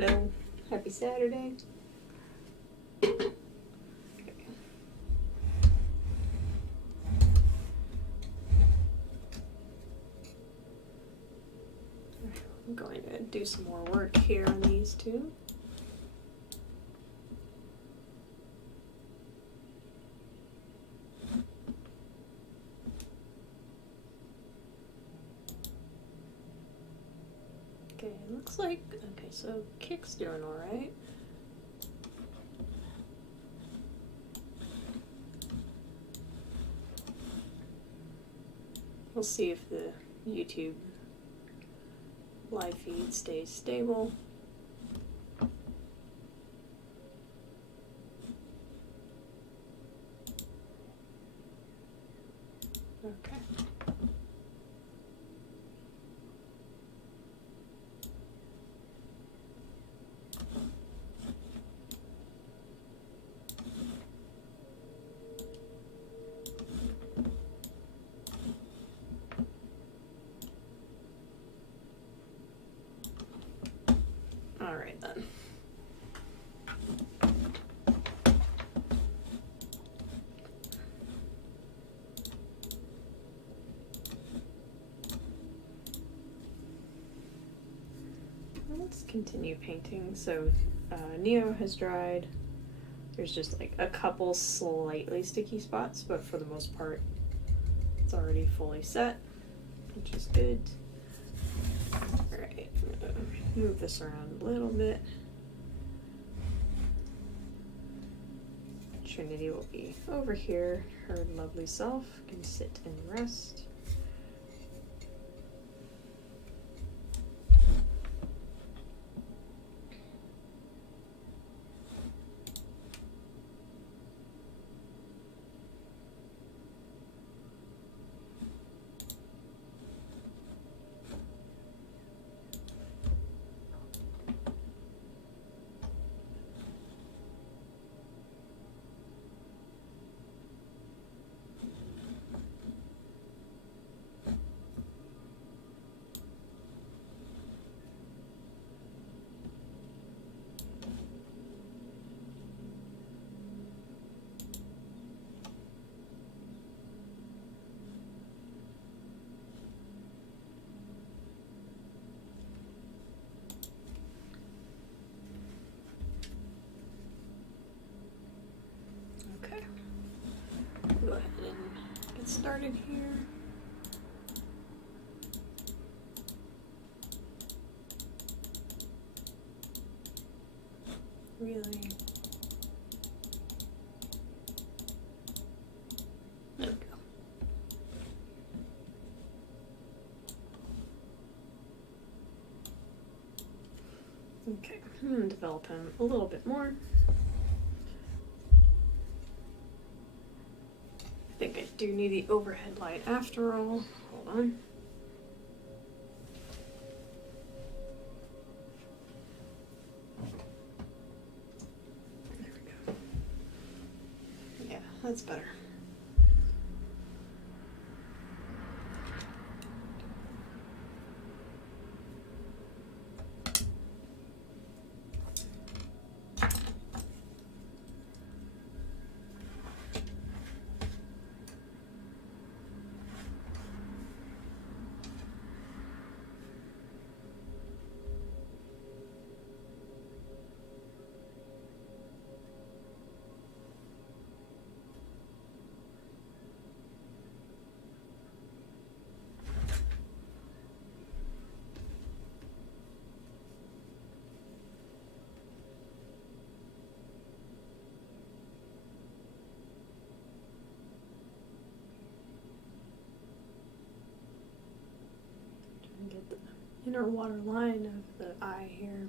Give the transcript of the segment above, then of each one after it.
Hello. Happy Saturday. I'm going to do some more work here on these two. Okay, looks like, okay, so kick's doing all right. We'll see if the YouTube live feed stays stable. Okay. All right then. Let's continue painting. So Neo has dried. There's just like a couple slightly sticky spots, but for the most part it's already fully set, which is good. Alright, I'm gonna move this around a little bit. Trinity will be over here. Her lovely self can sit and rest. Go ahead and get started here. Really? There we go. Okay, I'm going to develop him a little bit more. I think I do need the overhead light after all. Hold on. There we go. Yeah, that's better. Get the inner water line of the eye here.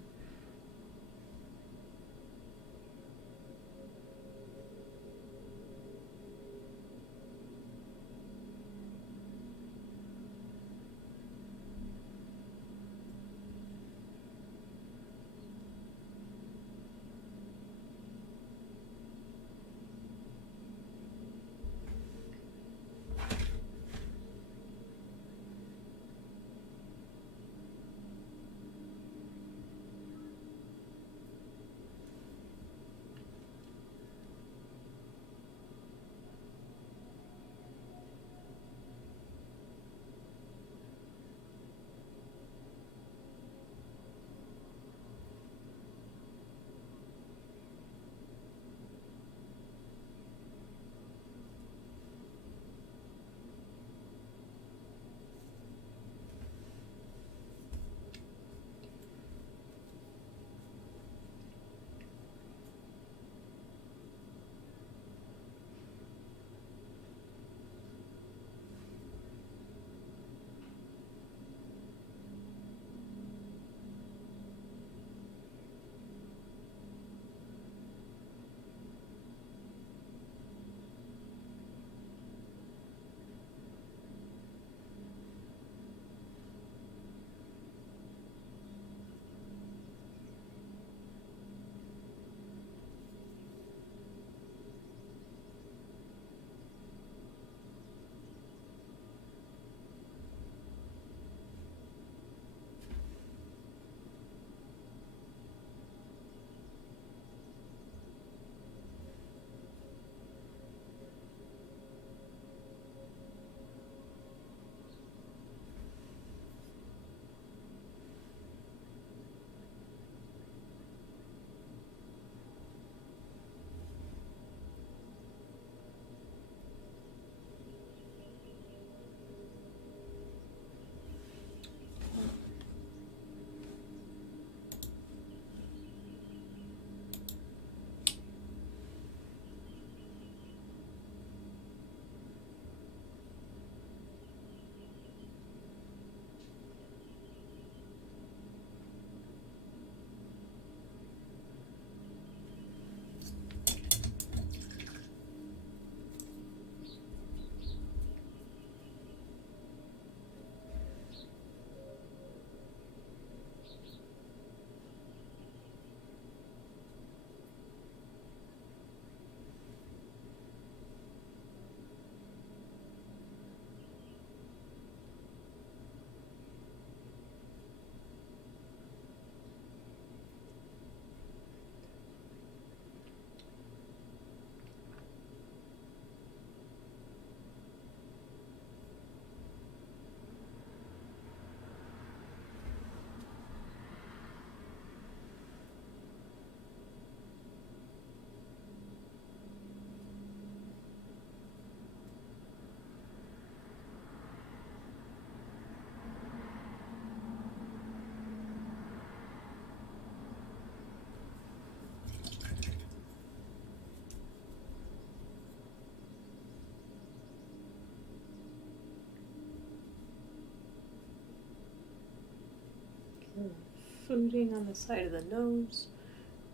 fluting on the side of the nose.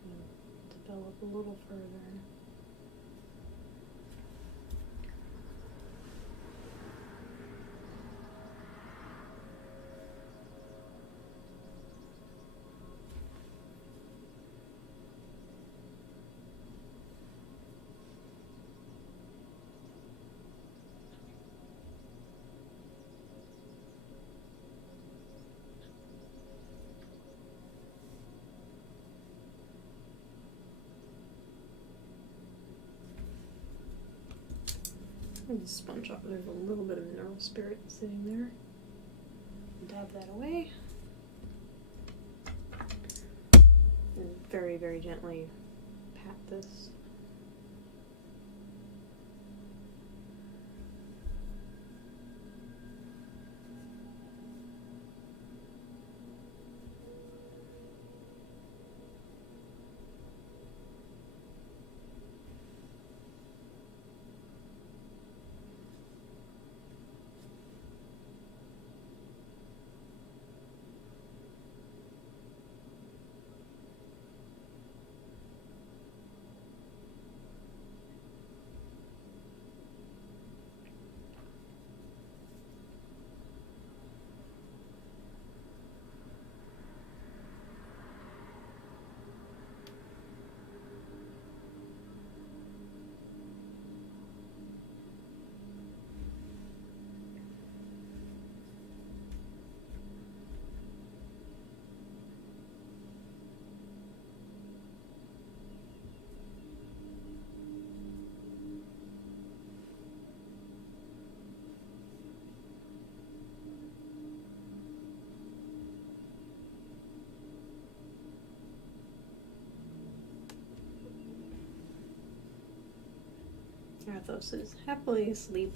And develop a little further. And the sponge off. There's a little bit of mineral spirit sitting there. Dab that away. And very, very gently pat this. Athos is happily asleep.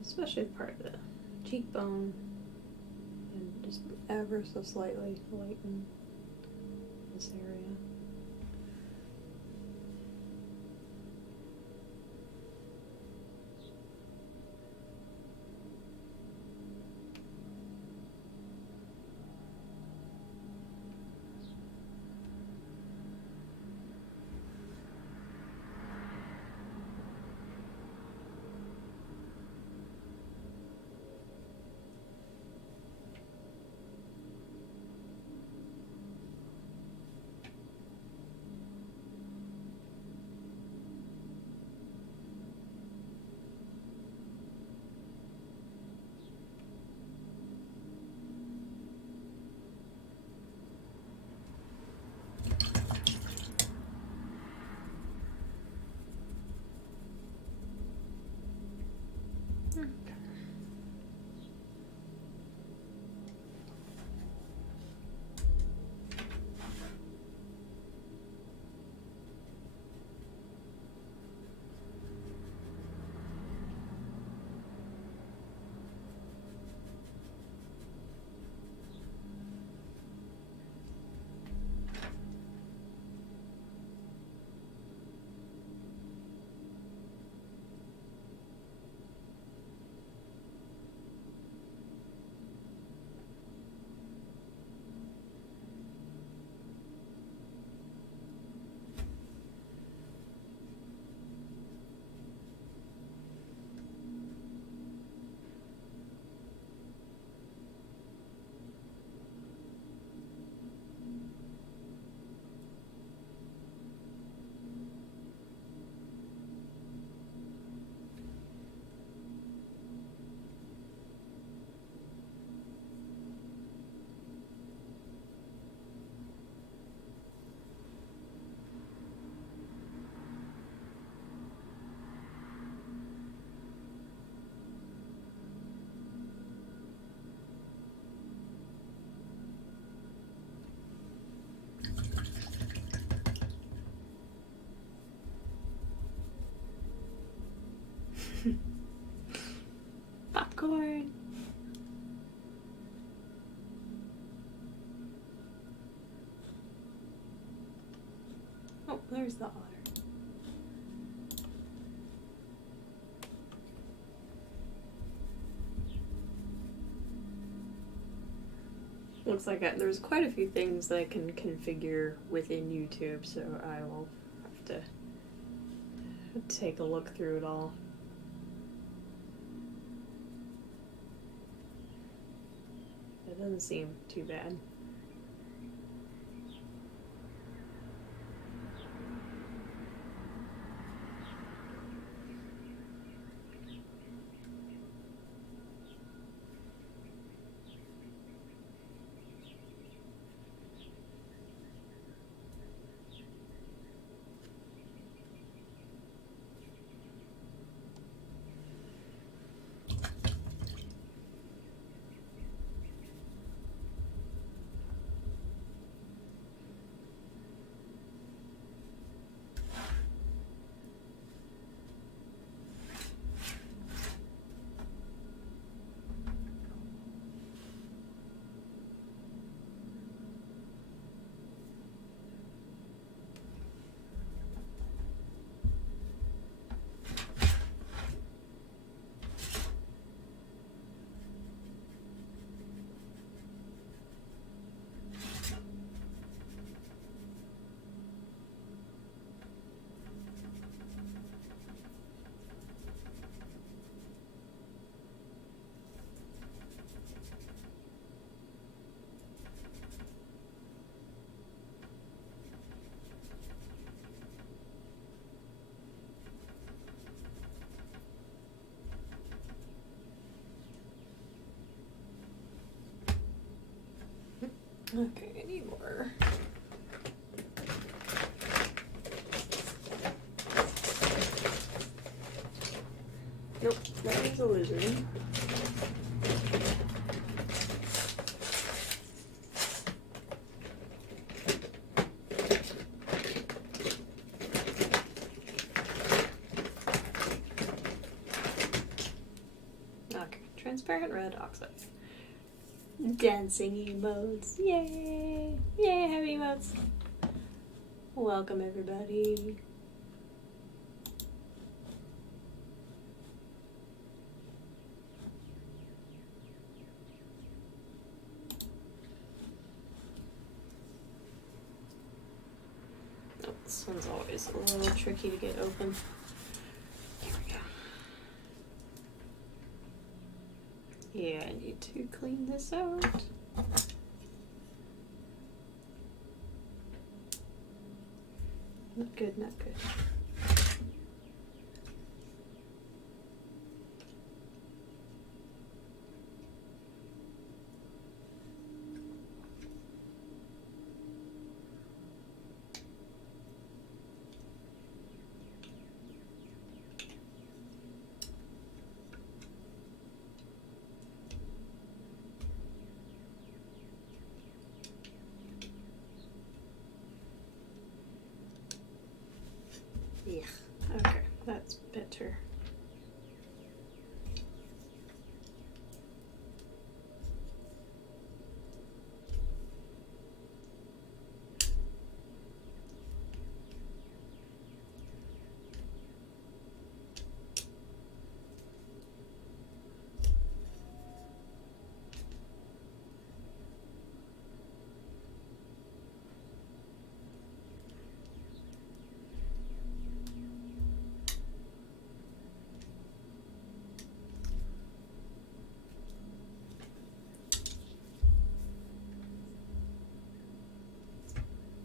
especially part of the cheekbone, and just ever so slightly lighten this area. Popcorn. Oh, there's the otter. Looks like there's quite a few things that I can configure within YouTube, so I will have to take a look through it all. It doesn't seem too bad. Okay, I need more. Nope, that is a lizard. transparent red oxide. Dancing emotes. Yay! Yay, have emotes. Welcome, everybody. Oh, this one's always a little tricky to get open. There we go. Yeah, I need to clean this out. Not good, not good. Yeah, okay, that's better.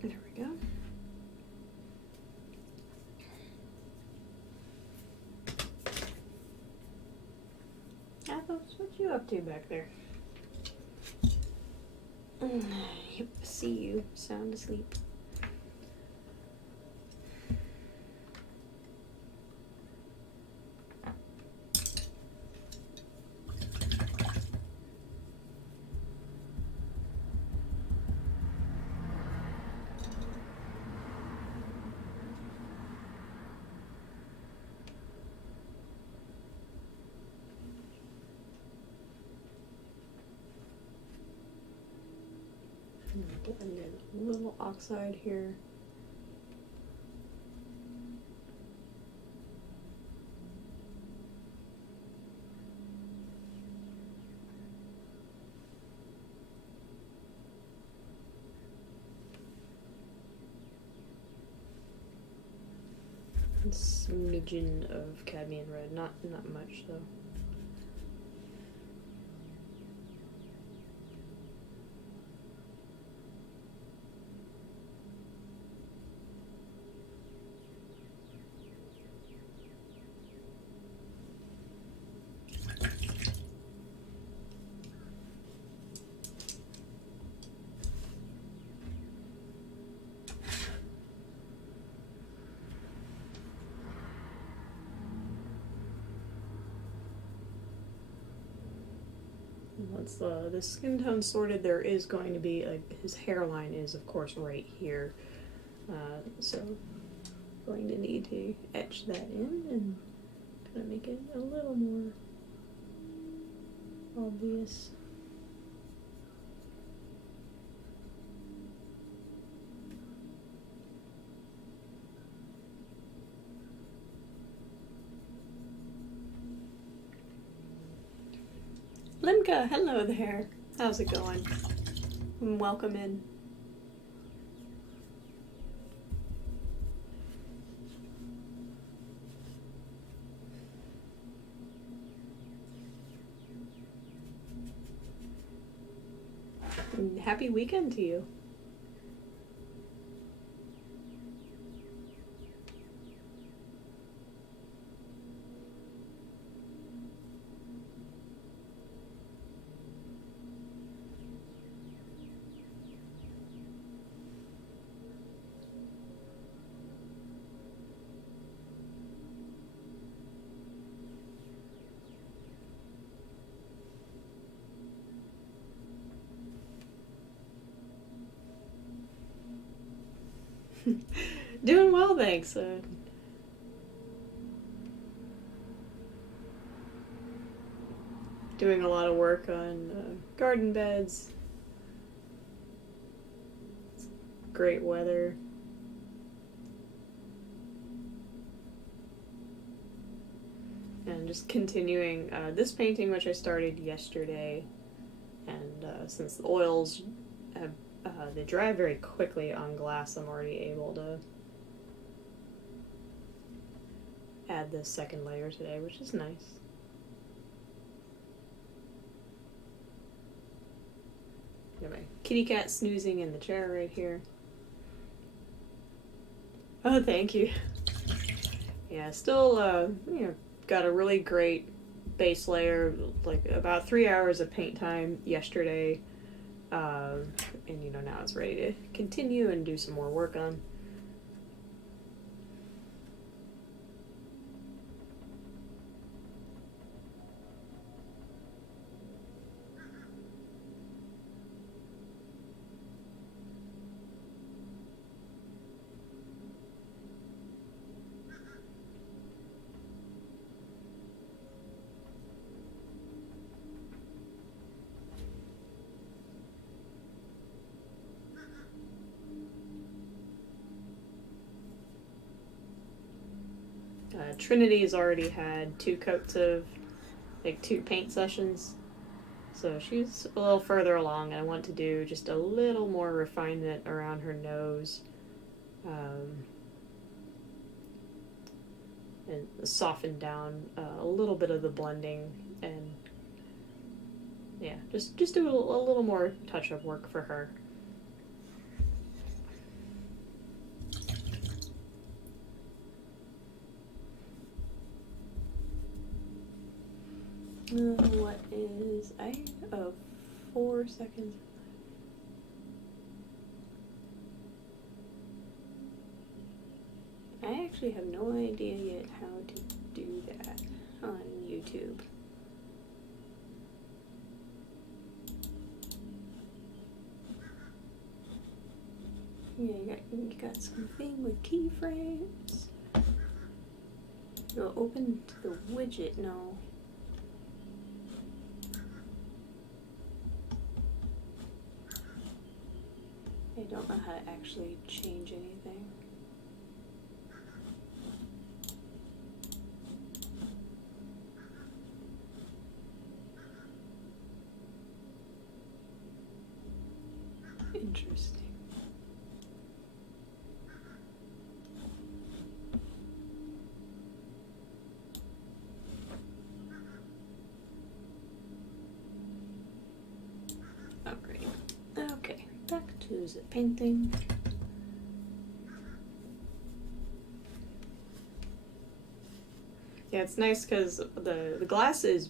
There we go. Athos, what you up to back there? Yep, see you. Sound asleep. Getting a little oxide here. A smidgen of cadmium red, not much though. Once the skin tone sorted, there is going to be his hairline is of course right here, so going to need to etch that in and kind of make it a little more obvious. Limka, hello there. How's it going? Welcome in. And happy weekend to you. Doing well, thanks. doing a lot of work on garden beds. It's great weather. And just continuing this painting, which I started yesterday, and since the oils have, they dry very quickly on glass, I'm already able to add the second layer today, which is nice. Got my kitty cat snoozing in the chair right here. Oh, thank you. Yeah, still, got a really great base layer, like about 3 hours of paint time yesterday. And, now it's ready to continue and do some more work on. Trinity has already had 2 coats of, 2 paint sessions. So she's a little further along, and I want to do just a little more refinement around her nose. And soften down a little bit of the blending, and just do a little more touch-up work for her. What is I have 4 seconds. I actually have no idea yet how to do that on YouTube. Yeah, you got something with keyframes. You'll open to the widget, no. I don't know how to actually change anything. Interesting. Oh, great. Okay, back to the painting. Yeah, it's nice because the glass is,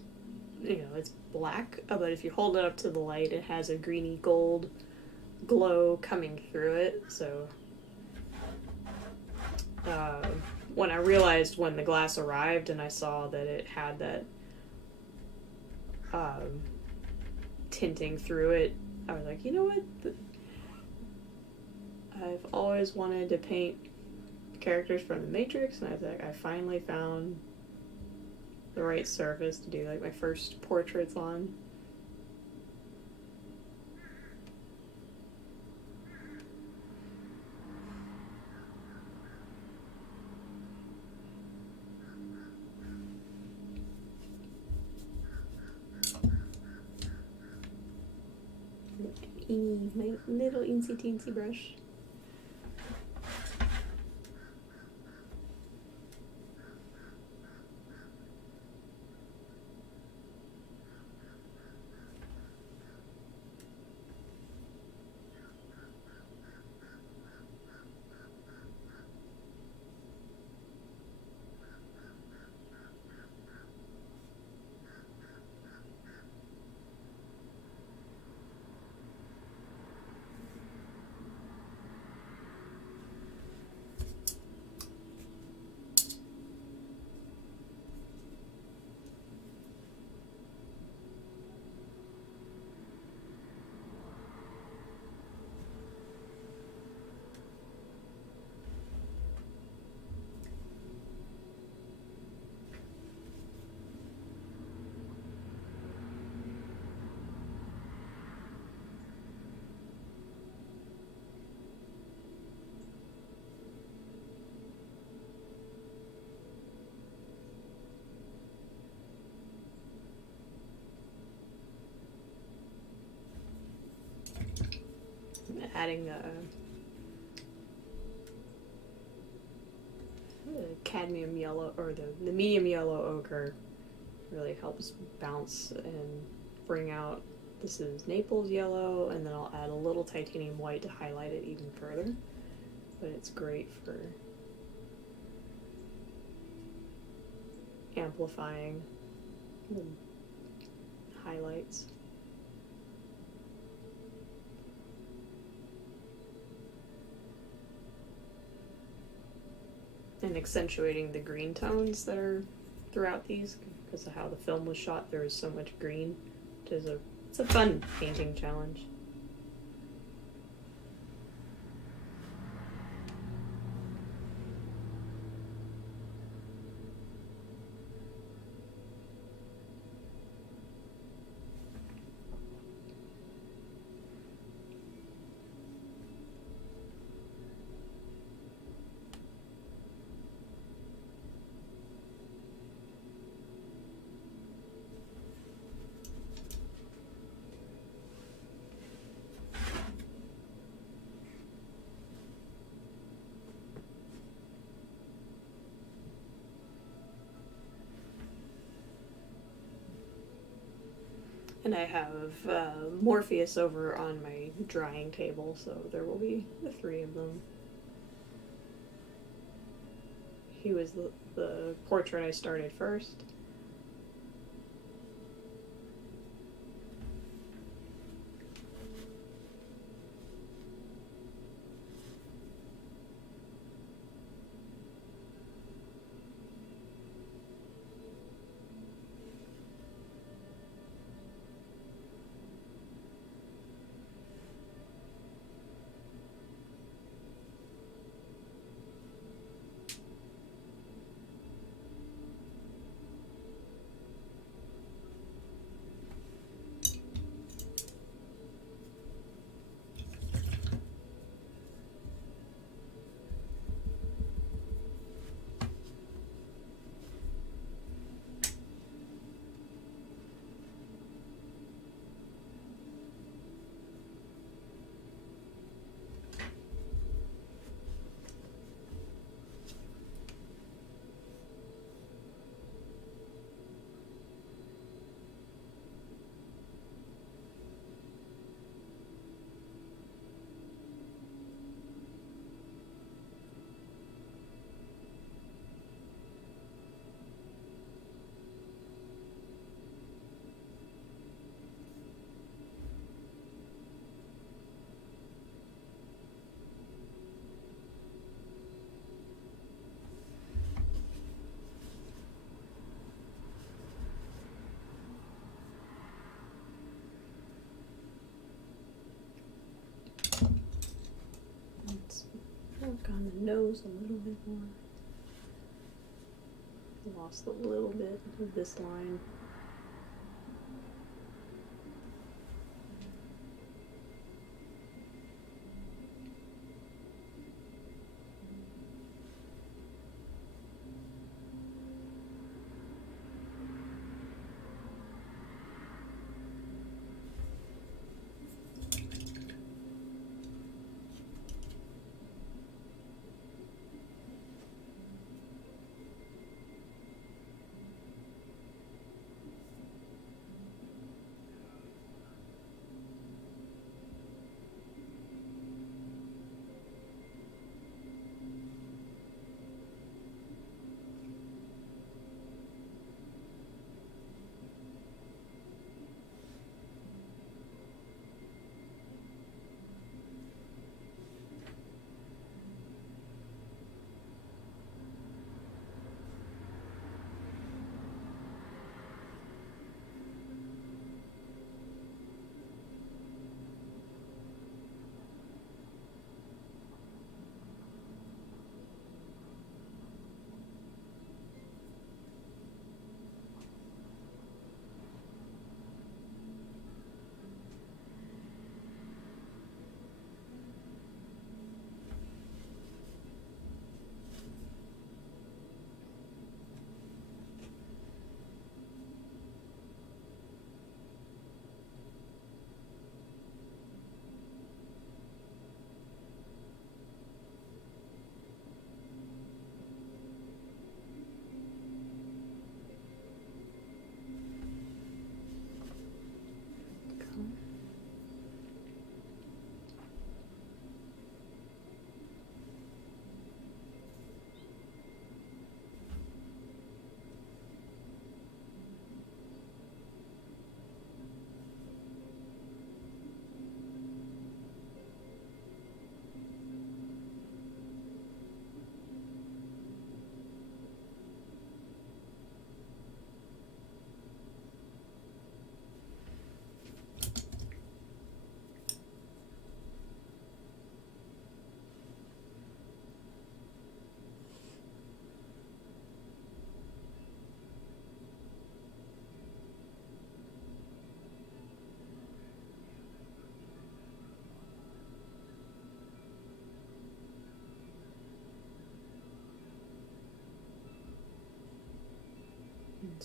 it's black, but if you hold it up to the light, it has a greeny gold glow coming through it. So when I realized when the glass arrived and I saw that it had that tinting through it, I was like, you know what? I've always wanted to paint characters from the Matrix, and I was like, I finally found the right surface to do my first portraits on. My little eensy teensy brush. adding a cadmium yellow, or the medium yellow ochre really helps bounce and bring out. This is Naples yellow, and then I'll add a little titanium white to highlight it even further. But it's great for amplifying the highlights. And accentuating the green tones that are throughout these, because of how the film was shot. There is so much green, which is it's a fun painting challenge. And I have Morpheus over on my drying table, so there will be the three of them. He was the portrait I started first. Let's work on the nose a little bit more. Lost a little bit of this line.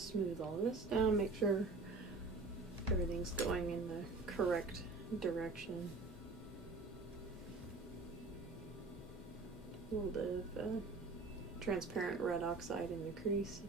smooth all of this down, make sure everything's going in the correct direction. A little bit of transparent red oxide in the crease.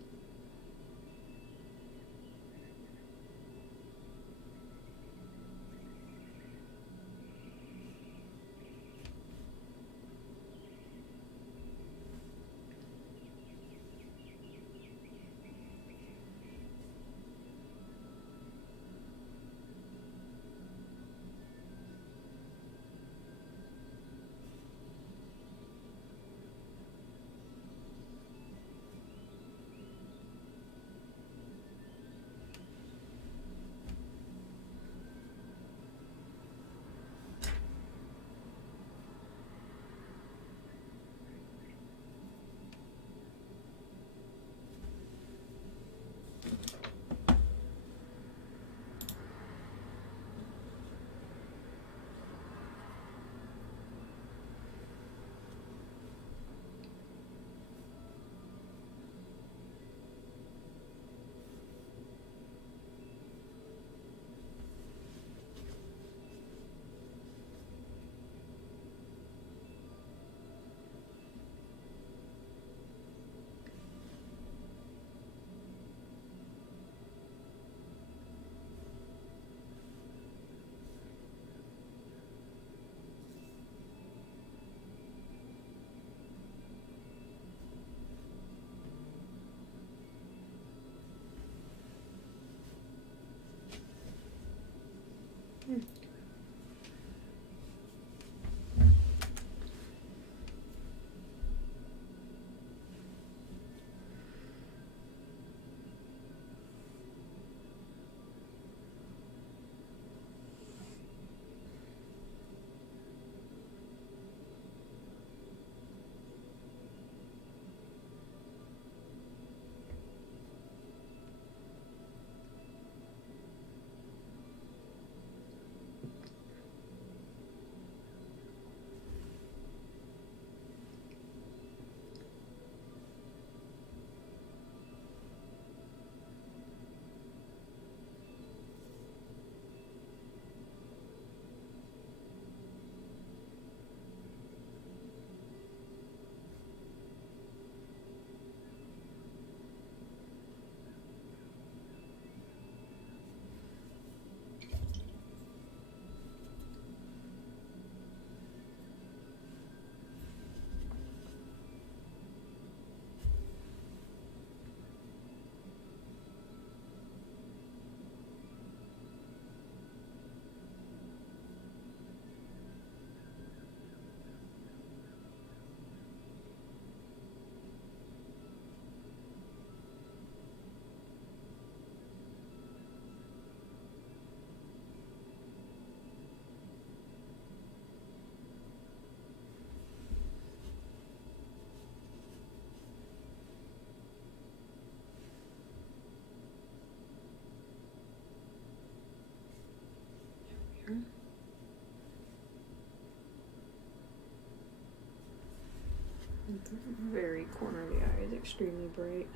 The very corner of the eye is extremely bright.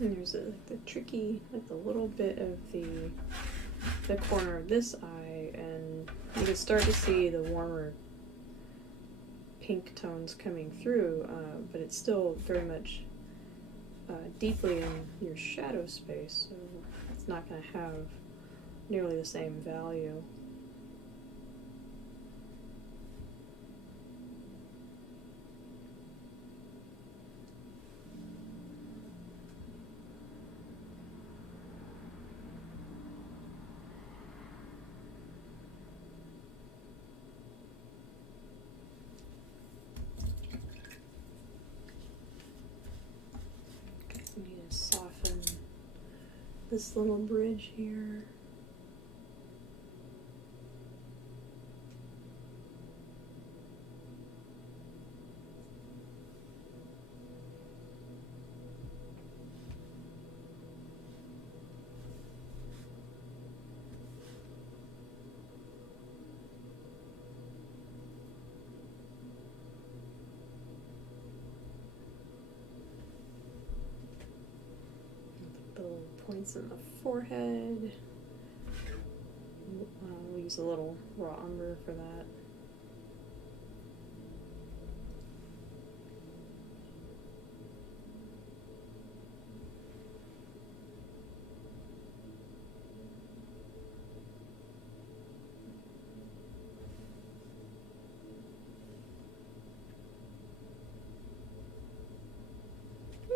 And there's like the tricky, like the little bit of the corner of this eye, and you can start to see the warmer pink tones coming through, but it's still very much deeply in your shadow space, so it's not going to have nearly the same value. I need to soften this little bridge here. Little points in the forehead. We'll use a little raw umber for that.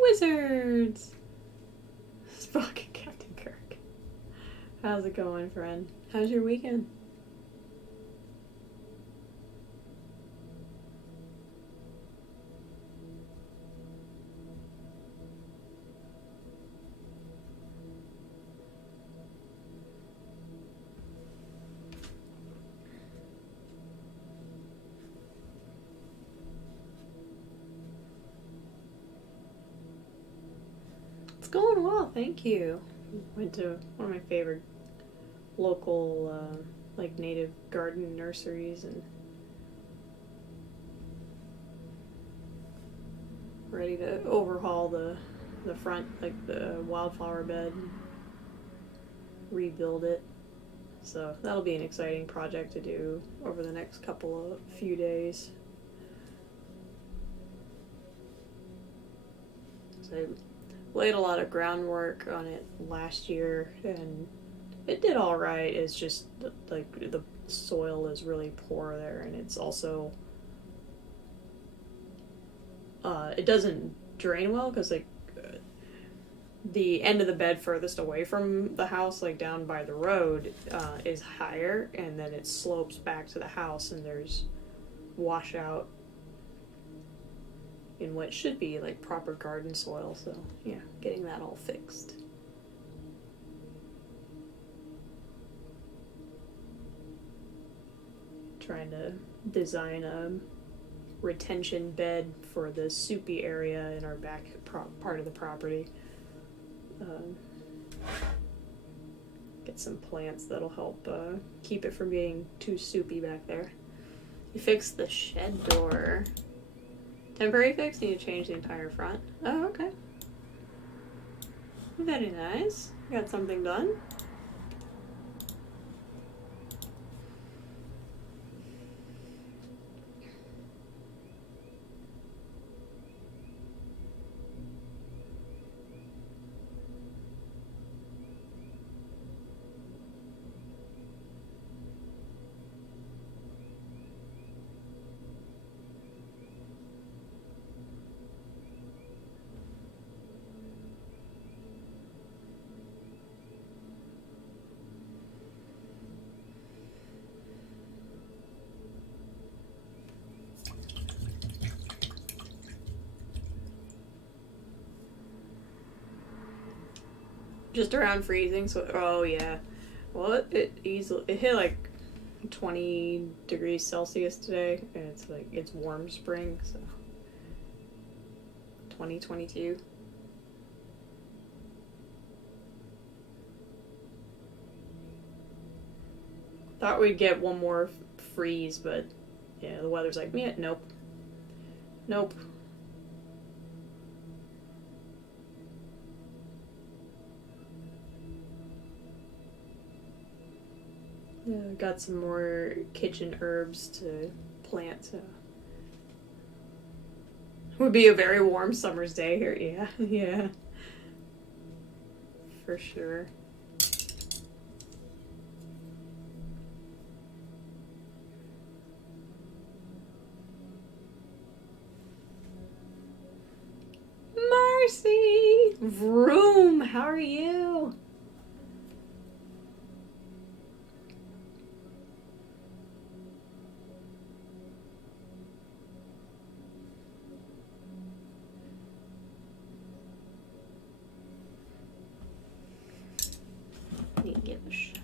Wizards! Spock and Captain Kirk. How's it going, friend? How's your weekend? It's going well, thank you. Went to one of my favorite local, like, native garden nurseries, and ready to overhaul the front, like the wildflower bed, rebuild it. So that'll be an exciting project to do over the next few days. So I laid a lot of groundwork on it last year, and it did all right. It's just like the soil is really poor there, and it's also it doesn't drain well because like the end of the bed furthest away from the house, like down by the road, is higher, and then it slopes back to the house, and there's washout in what should be like proper garden soil. So yeah, getting that all fixed. Trying to design a retention bed for the soupy area in our back part of the property. Get some plants that'll help keep it from being too soupy back there. You fixed the shed door. Temporary fix? Need to change the entire front? Oh, okay. Very nice. Got something done. Just around freezing, so oh yeah. Well, it hit like 20 degrees Celsius today, and it's warm spring, so 2022. Thought we'd get one more freeze, but yeah, the weather's like, yeah, nope. Nope. Got some more kitchen herbs to plant. Would be a very warm summer's day here. Yeah, yeah. For sure. Marcy! Vroom! How are you? Need to get a shot.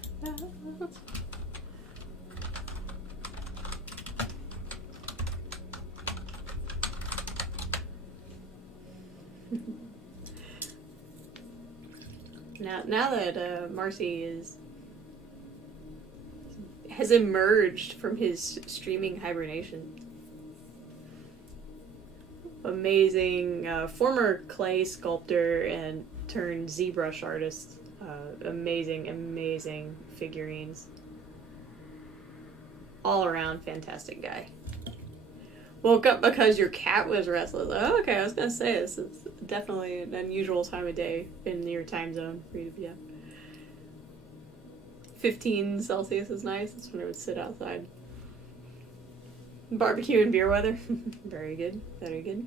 Now that Marcy has emerged from his streaming hibernation, amazing former clay sculptor and turned ZBrush artist. Amazing figurines. All around fantastic guy. Woke up because your cat was restless. Oh, okay, I was gonna say this is definitely an unusual time of day in your time zone for you to be up. 15 Celsius is nice. That's when I would sit outside. Barbecue and beer weather. Very good. Very good.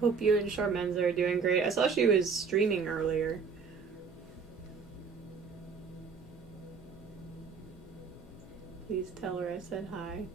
Hope you and Charmenza are doing great. I saw she was streaming earlier. Please tell her I said hi.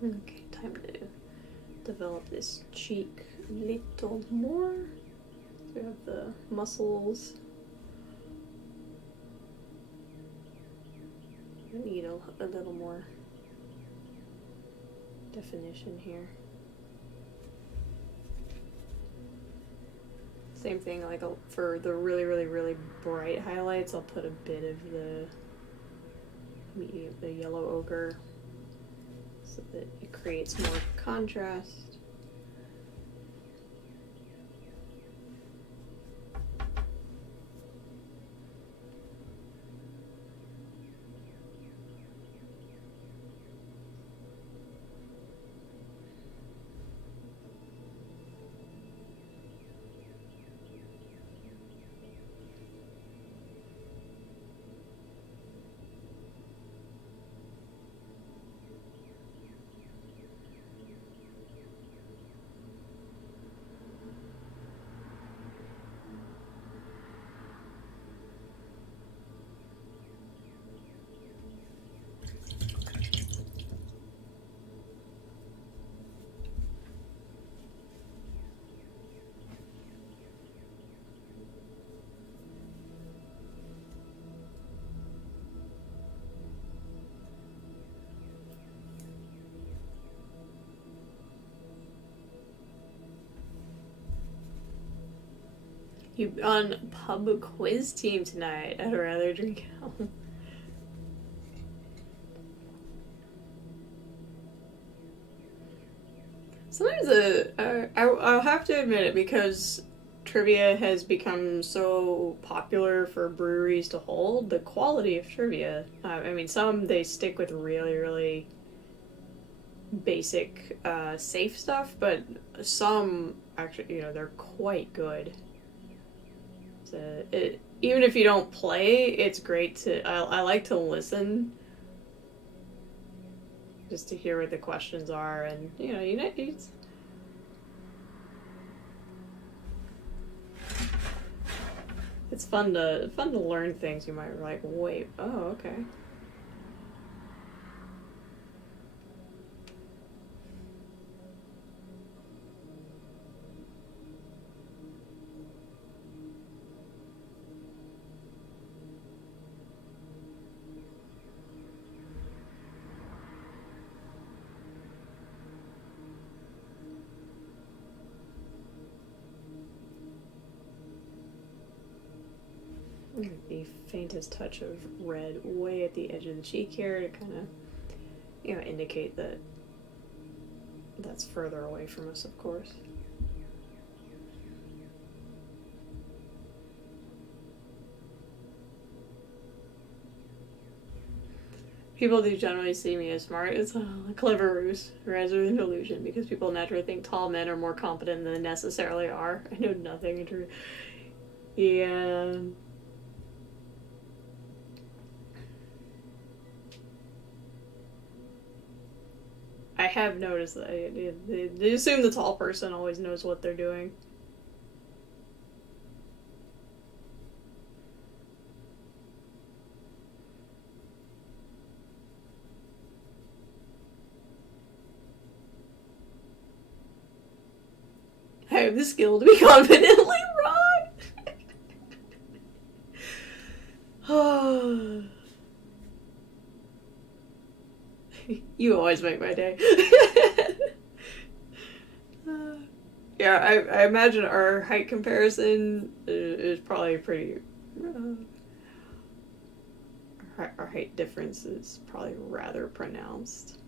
Okay, time to develop this cheek a little more. So we have the muscles. I need a little more definition here. Same thing, like for the really bright highlights, I'll put a bit of the yellow ochre so that it creates more contrast. You on pub quiz team tonight. I'd rather drink at home. Sometimes I'll have to admit it, because trivia has become so popular for breweries to hold. The quality of trivia. I mean, some they stick with really, really basic, safe stuff, but some actually, they're quite good. So even if you don't play, it's great to. I like to listen, just to hear what the questions are, and it's fun to learn things you might be like, wait, oh, okay. The faintest touch of red way at the edge of the cheek here to kind of, indicate that that's further away from us, of course. People do generally see me as smart. It's a clever ruse rather than delusion, because people naturally think tall men are more competent than they necessarily are. I know nothing in truth. Yeah. I have noticed that they assume the tall person always knows what they're doing. I have the skill to be confidently wrong. You always make my day. Yeah, I imagine our height comparison is probably pretty. Our height difference is probably rather pronounced.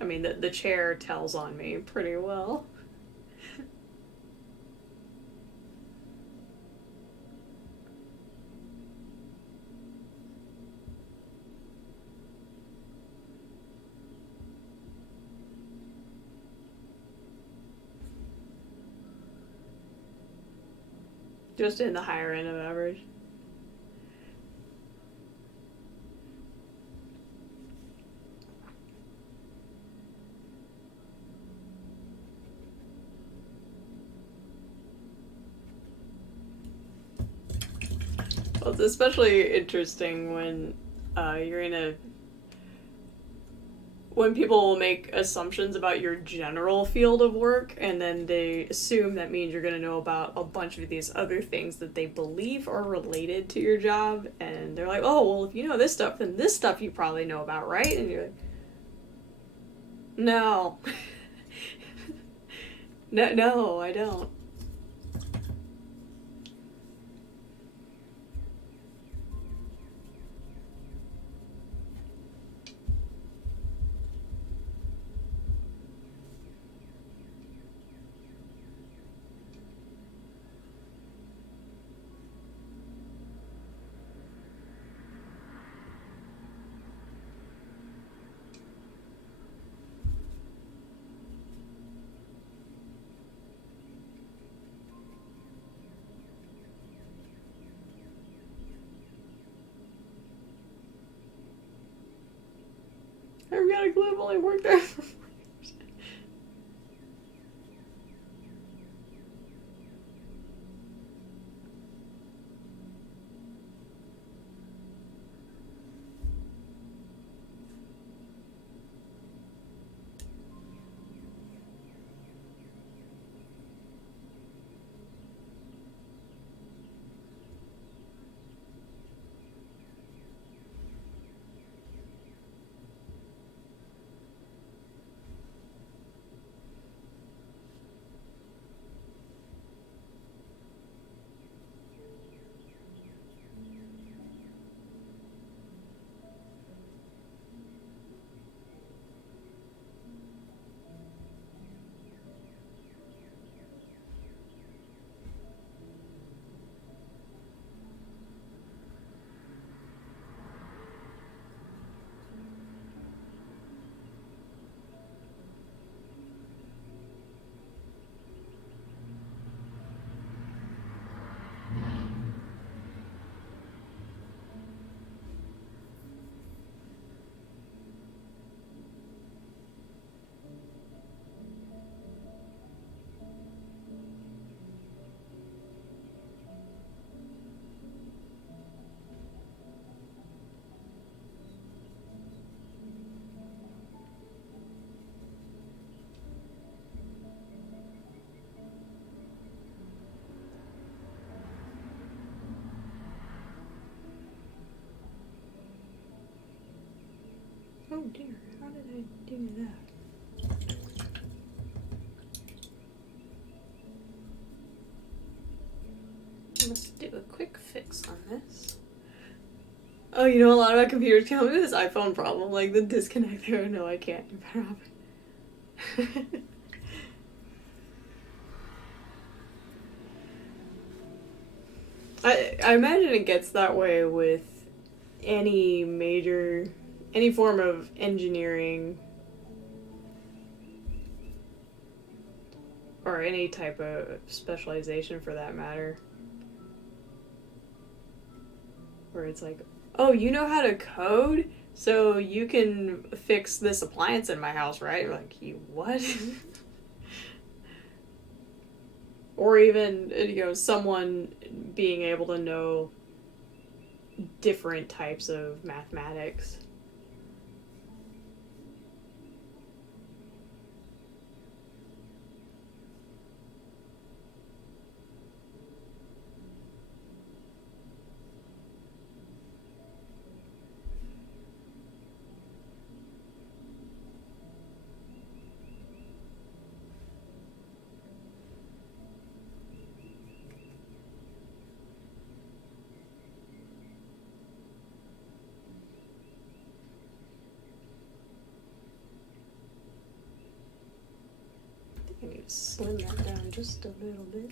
I mean, the chair tells on me pretty well. Just in the higher end of average. Well, it's especially interesting when you're in a... when people make assumptions about your general field of work, and then they assume that means you're going to know about a bunch of these other things that they believe are related to your job, and they're like, oh, well, if you know this stuff, then this stuff you probably know about, right? And you're like, no. No, I don't. I've got a clue. I've only worked there for 4 years. dear, how did I do that? I must do a quick fix on this. Oh, you know, a lot of my computers come with this iPhone problem, like the disconnect there. No, I can't. You better off it. I imagine it gets that way with any form of engineering or any type of specialization for that matter. Where it's like, oh, you know how to code? So you can fix this appliance in my house, right? You're like, you what? Or even, you know, someone being able to know different types of mathematics. I need to slim that down just a little bit.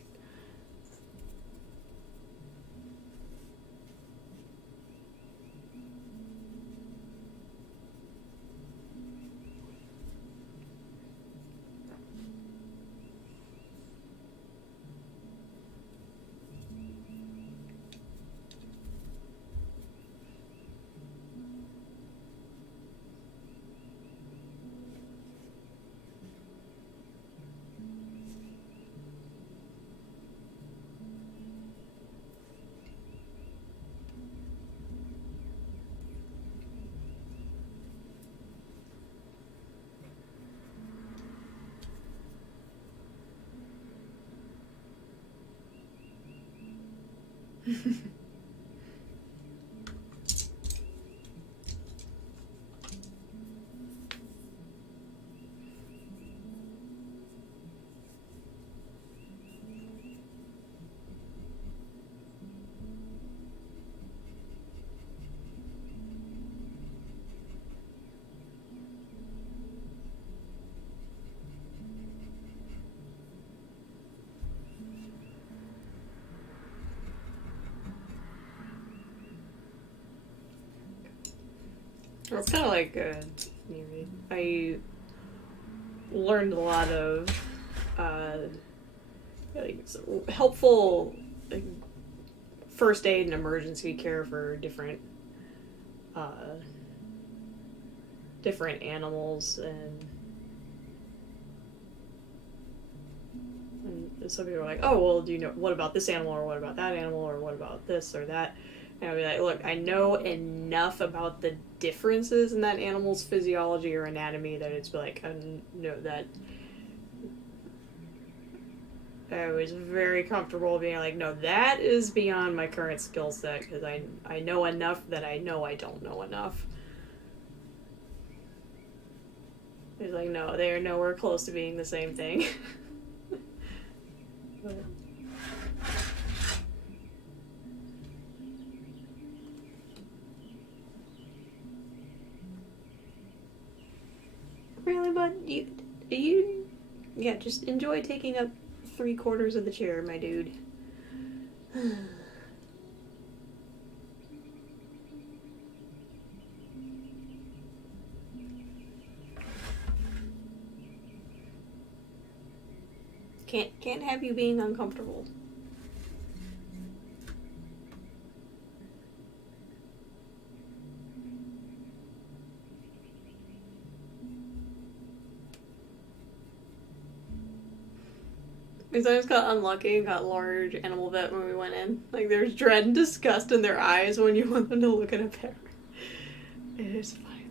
Well, it's kind of like I learned a lot of like helpful like, first aid and emergency care for different animals, and some people are like, oh, well, do you know, what about this animal, or what about that animal, or what about this or that? And I'll be like, look, I know enough about the differences in that animal's physiology or anatomy that it's like, I know that I was very comfortable being like, no, that is beyond my current skill set, because I know enough that I know I don't know enough. It's like, no, they are nowhere close to being the same thing. But... Really, bud? You, yeah, just enjoy taking up 3/4 of the chair, my dude. Can't have you being uncomfortable. Because I just got unlucky and got large animal vet when we went in. Like, there's dread and disgust in their eyes when you want them to look at a bear. It is funny.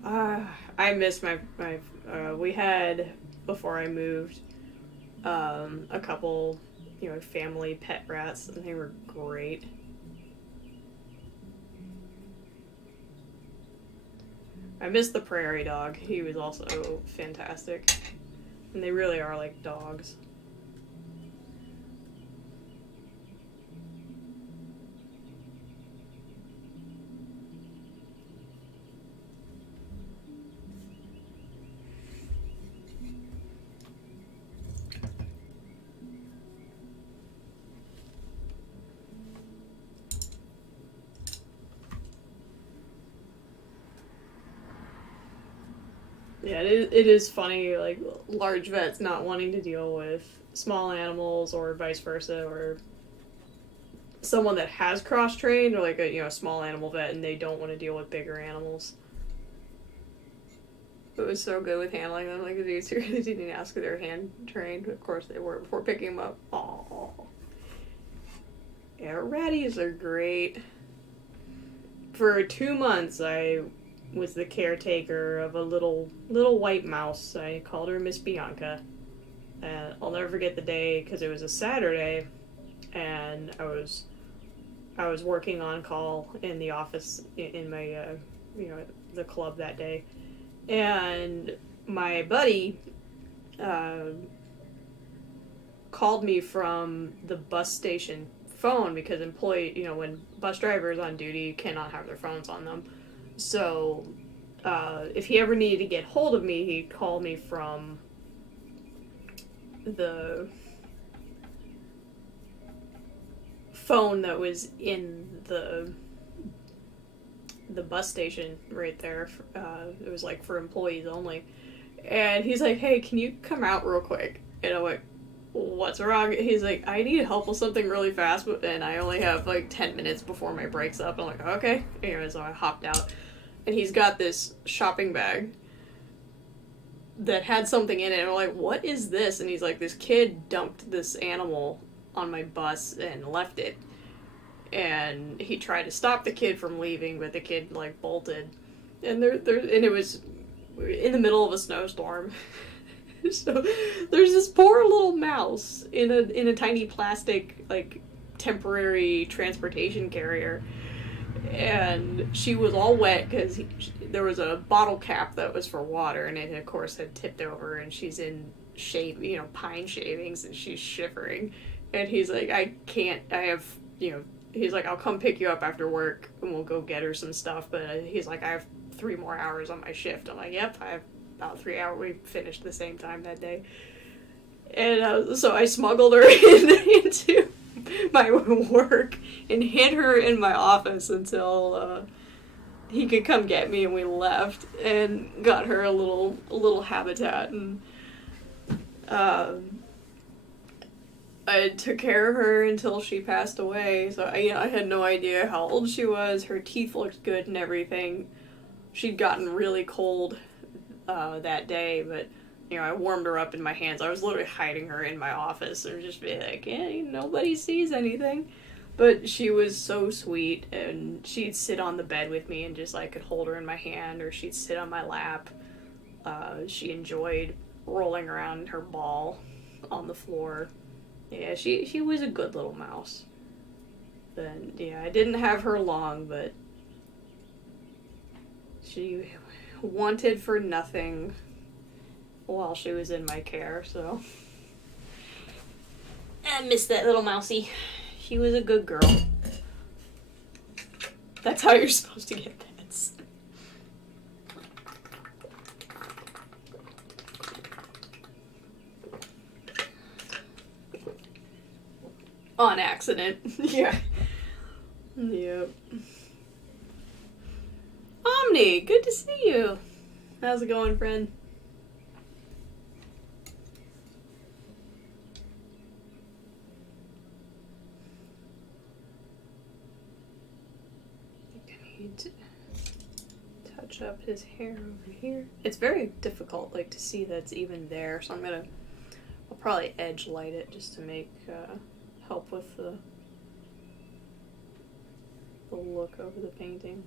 I miss my we had, before I moved, a couple, family pet rats, and they were great. I miss the prairie dog. He was also fantastic. And they really are like dogs. Yeah, it is funny, like, large vets not wanting to deal with small animals or vice versa, or someone that has cross-trained, or like a small animal vet, and they don't want to deal with bigger animals. It was so good with handling them. Like, they seriously didn't ask if they were hand trained. Of course they were before picking them up. Aww. Yeah, ratties are great. For 2 months, I was the caretaker of a little white mouse. I called her Miss Bianca. And I'll never forget the day because it was a Saturday, and I was working on call in the office in my the club that day, and my buddy called me from the bus station phone because when bus drivers on duty cannot have their phones on them. So if he ever needed to get hold of me, he'd call me from the phone that was in the bus station right there. It was like for employees only. And he's like, "Hey, can you come out real quick?" And I'm like, "What's wrong?" He's like, "I need help with something really fast, and I only have like 10 minutes before my break's up." I'm like, "Okay." Anyway, so I hopped out. And he's got this shopping bag that had something in it. And I'm like, "What is this?" And he's like, "This kid dumped this animal on my bus and left it." And he tried to stop the kid from leaving, but the kid like bolted. And it was in the middle of a snowstorm. So there's this poor little mouse in a tiny plastic like temporary transportation carrier, and she was all wet because there was a bottle cap that was for water, and it of course had tipped over, and she's in pine shavings, and she's shivering. And he's like, "I can't. I have He's like, "I'll come pick you up after work and we'll go get her some stuff." But he's like, "I have 3 more hours on my shift." I'm like, "Yep, I have about 3 hours." We finished the same time that day. And so I smuggled her into my work and hid her in my office until he could come get me, and we left and got her a little habitat. And I took care of her until she passed away. So I had no idea how old she was. Her teeth looked good and everything. She'd gotten really cold that day, but I warmed her up in my hands. I was literally hiding her in my office and just be like, "Yeah, nobody sees anything." But she was so sweet, and she'd sit on the bed with me and just could hold her in my hand, or she'd sit on my lap. She enjoyed rolling around in her ball on the floor. Yeah, she was a good little mouse. And yeah, I didn't have her long, but she wanted for nothing while she was in my care, so I miss that little mousey. She was a good girl. That's how you're supposed to get pets. On accident. Yeah. Yep. Omni, good to see you. How's it going, friend? I need to touch up his hair over here. It's very difficult, to see that's even there, so I'll probably edge light it just to make, help with the look over the painting.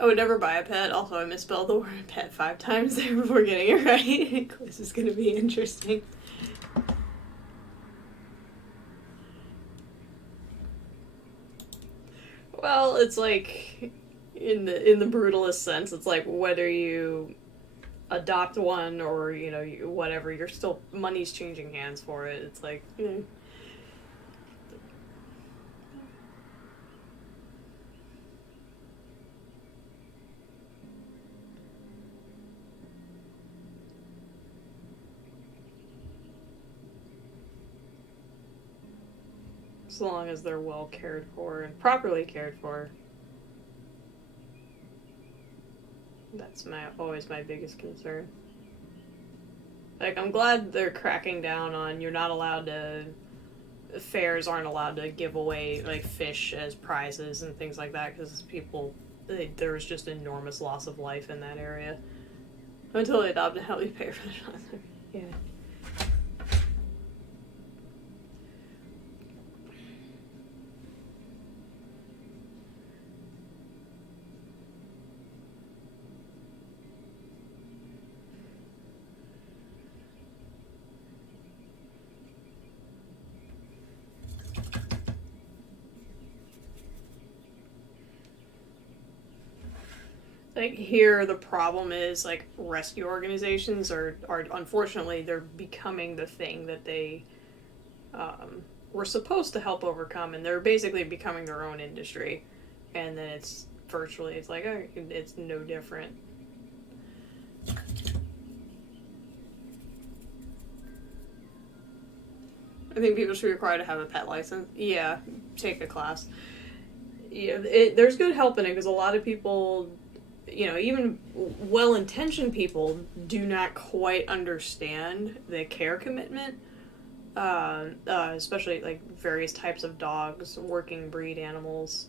I would never buy a pet. Also, I misspelled the word pet 5 times there before getting it right. This is going to be interesting. Well, it's like, in the brutalest sense, it's like whether you adopt one or, whatever, you're still, money's changing hands for it. It's like, as long as they're well cared for and properly cared for. That's always my biggest concern. Like, I'm glad they're cracking down on fairs aren't allowed to give away, like, fish as prizes and things like that, because there was just enormous loss of life in that area. Until they adopted, how we pay for the yeah. Like, here the problem is, like, rescue organizations are unfortunately, they're becoming the thing that they were supposed to help overcome, and they're basically becoming their own industry. And then it's like, oh, it's no different. I think people should be required to have a pet license. Yeah, take a class. Yeah, there's good help in it, because a lot of people, even well-intentioned people do not quite understand the care commitment, especially, like, various types of dogs, working breed animals,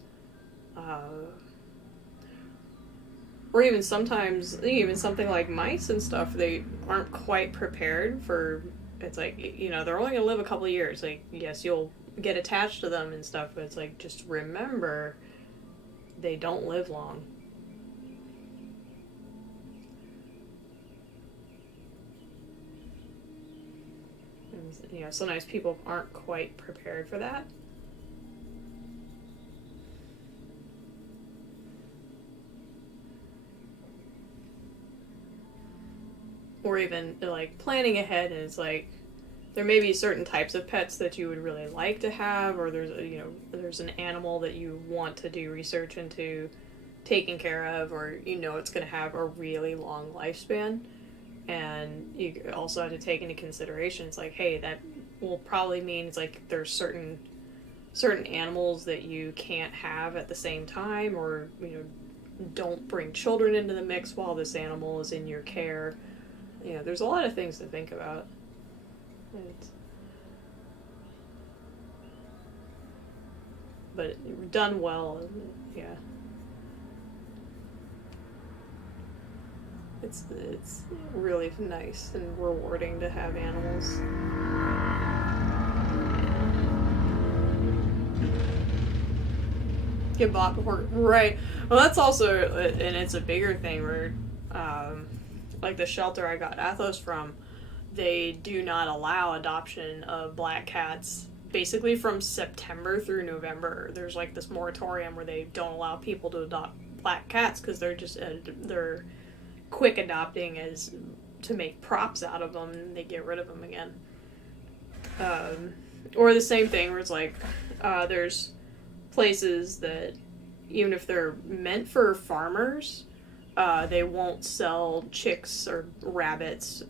or even sometimes, even something like mice and stuff, they aren't quite prepared for. It's like, they're only going to live a couple of years. Like, yes, you'll get attached to them and stuff, but it's like, just remember, they don't live long. And, sometimes people aren't quite prepared for that. Or even, like, planning ahead, and it's like, there may be certain types of pets that you would really like to have, or there's an animal that you want to do research into taking care of, or it's going to have a really long lifespan. And you also have to take into consideration, it's like, hey, that will probably mean, it's like, there's certain animals that you can't have at the same time, or don't bring children into the mix while this animal is in your care. There's a lot of things to think about. But done well, yeah. It's really nice and rewarding to have animals. Get bought before, right? Well, that's also, and it's a bigger thing where, like the shelter I got Athos from, they do not allow adoption of black cats. Basically, from September through November, there's like this moratorium where they don't allow people to adopt black cats, because they're quick adopting as to make props out of them, and they get rid of them again. Or the same thing where it's like, there's places that, even if they're meant for farmers, they won't sell chicks or rabbits,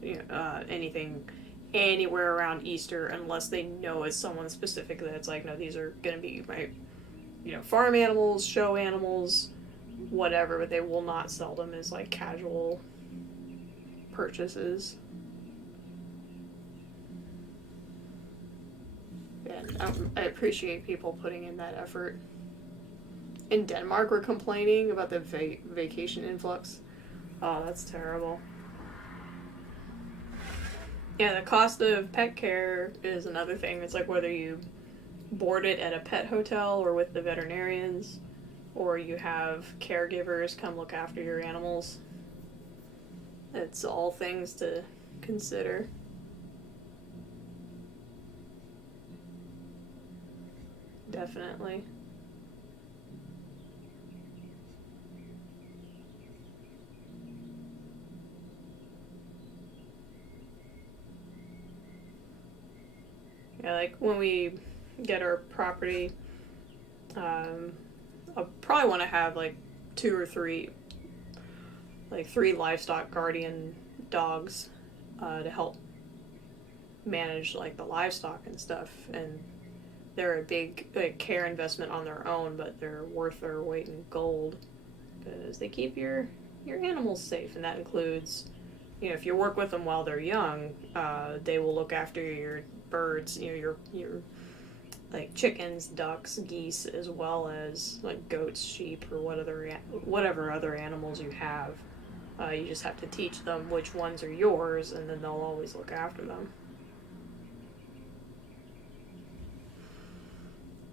anything anywhere around Easter, unless they know it's someone specific that it's like, no, these are going to be my, farm animals, show animals, whatever, but they will not sell them as, like, casual purchases. And I appreciate people putting in that effort. In Denmark, we're complaining about the vacation influx. Oh, that's terrible. Yeah, the cost of pet care is another thing. It's like whether you board it at a pet hotel or with the veterinarians. or you have caregivers come look after your animals. It's all things to consider. Definitely. Yeah, like when we get our property, I'll probably want to have like two or three, like three livestock guardian dogs to help manage like the livestock and stuff. And they're a big like, care investment on their own, but they're worth their weight in gold because they keep your animals safe, and that includes, you know, if you work with them while they're young, they will look after your birds, you know, your like chickens, ducks, geese, as well as like goats, sheep, or whatever other animals you have. You just have to teach them which ones are yours, and then they'll always look after them.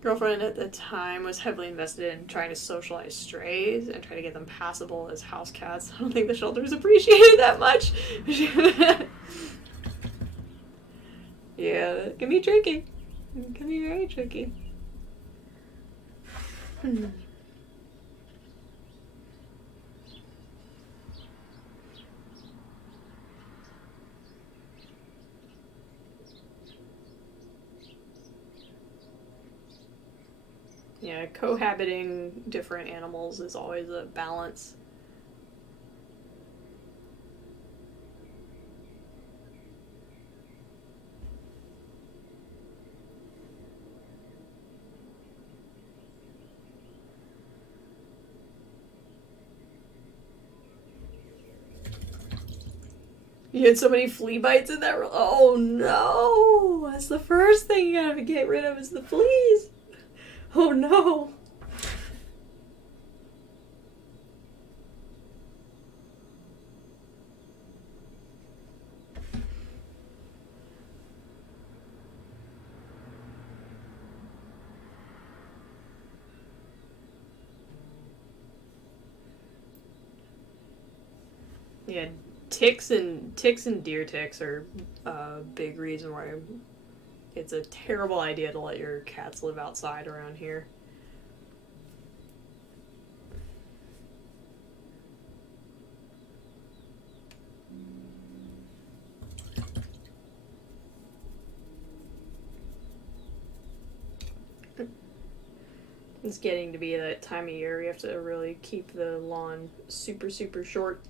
Girlfriend at the time was heavily invested in trying to socialize strays and try to get them passable as house cats. I don't think the shelters appreciated that much. Yeah, it can be tricky. It can be very tricky. Yeah, cohabiting different animals is always a balance. You had so many flea bites in that. Oh no! That's the first thing you gotta get rid of is the fleas. Oh no! Yeah, ticks and deer ticks are a big reason why it's a terrible idea to let your cats live outside around here. It's getting to be that time of year you have to really keep the lawn super, super short.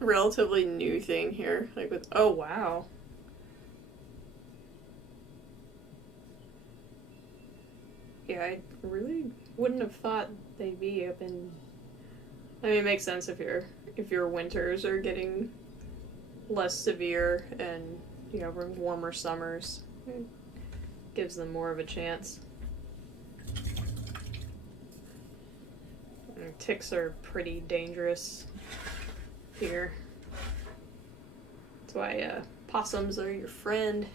Relatively new thing here. Like with, oh wow. Yeah, I really wouldn't have thought they'd be up in. I mean, it makes sense if your winters are getting less severe and you know warmer summers. It gives them more of a chance. And ticks are pretty dangerous here. That's why possums are your friend.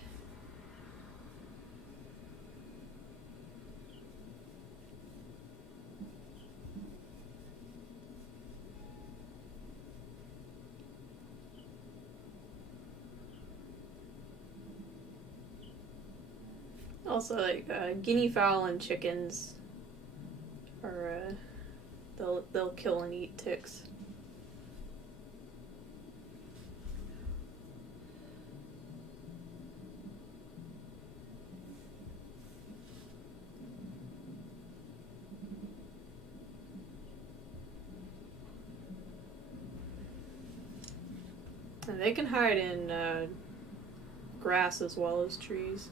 Also, like guinea fowl and chickens are they'll kill and eat ticks. And they can hide in grass as well as trees.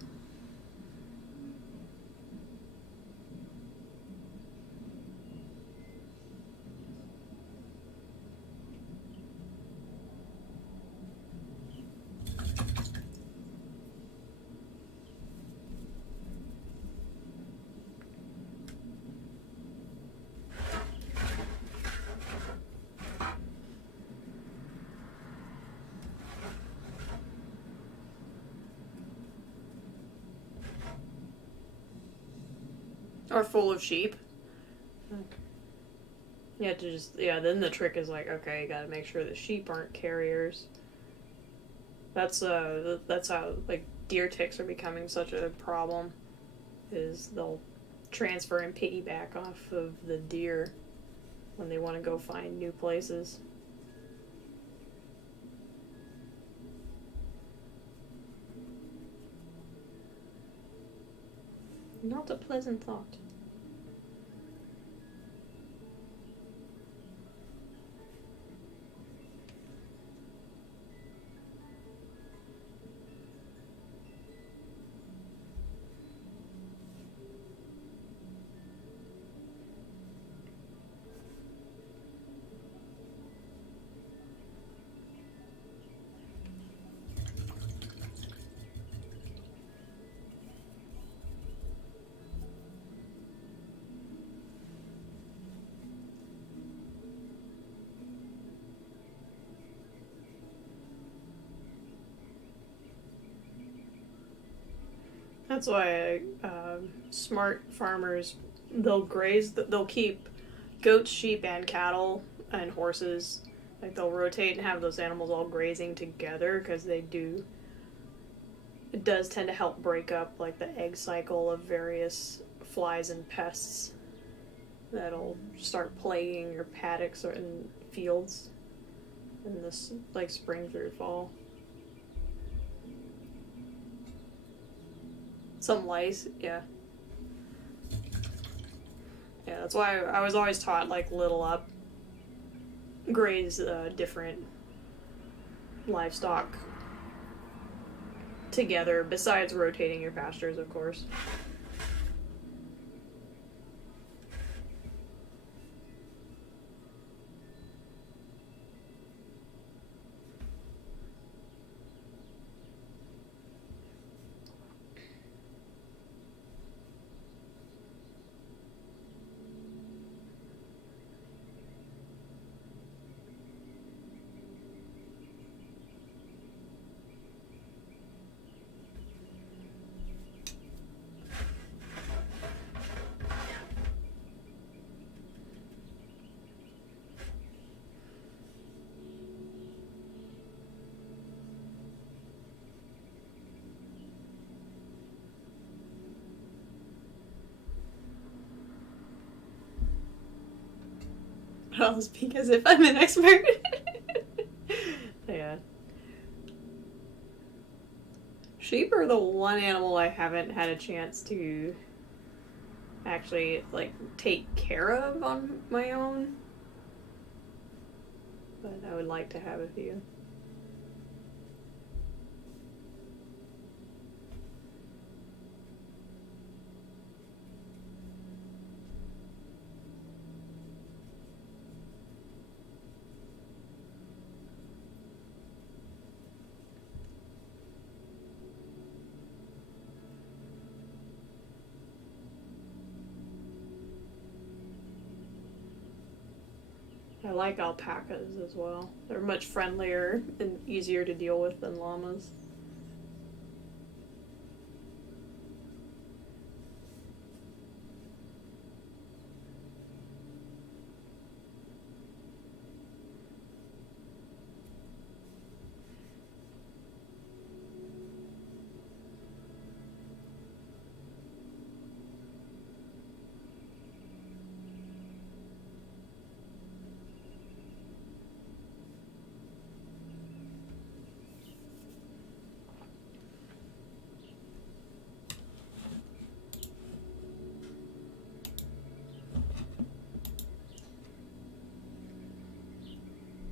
Or full of sheep. Yeah, then the trick is like, okay, you gotta make sure the sheep aren't carriers. That's how, like, deer ticks are becoming such a problem, is they'll transfer and piggyback off of the deer when they want to go find new places. Not a pleasant thought. That's why smart farmers, they'll keep goats, sheep, and cattle and horses. Like, they'll rotate and have those animals all grazing together because it does tend to help break up, like, the egg cycle of various flies and pests that'll start plaguing your paddocks or in fields in this, like, spring through fall. Some lice, yeah. Yeah, that's why I was always taught, like, little up, graze different livestock together, besides rotating your pastures, of course. I'll speak as if I'm an expert. Yeah. Sheep are the one animal I haven't had a chance to actually, like, take care of on my own. But I would like to have a few. I like alpacas as well. They're much friendlier and easier to deal with than llamas.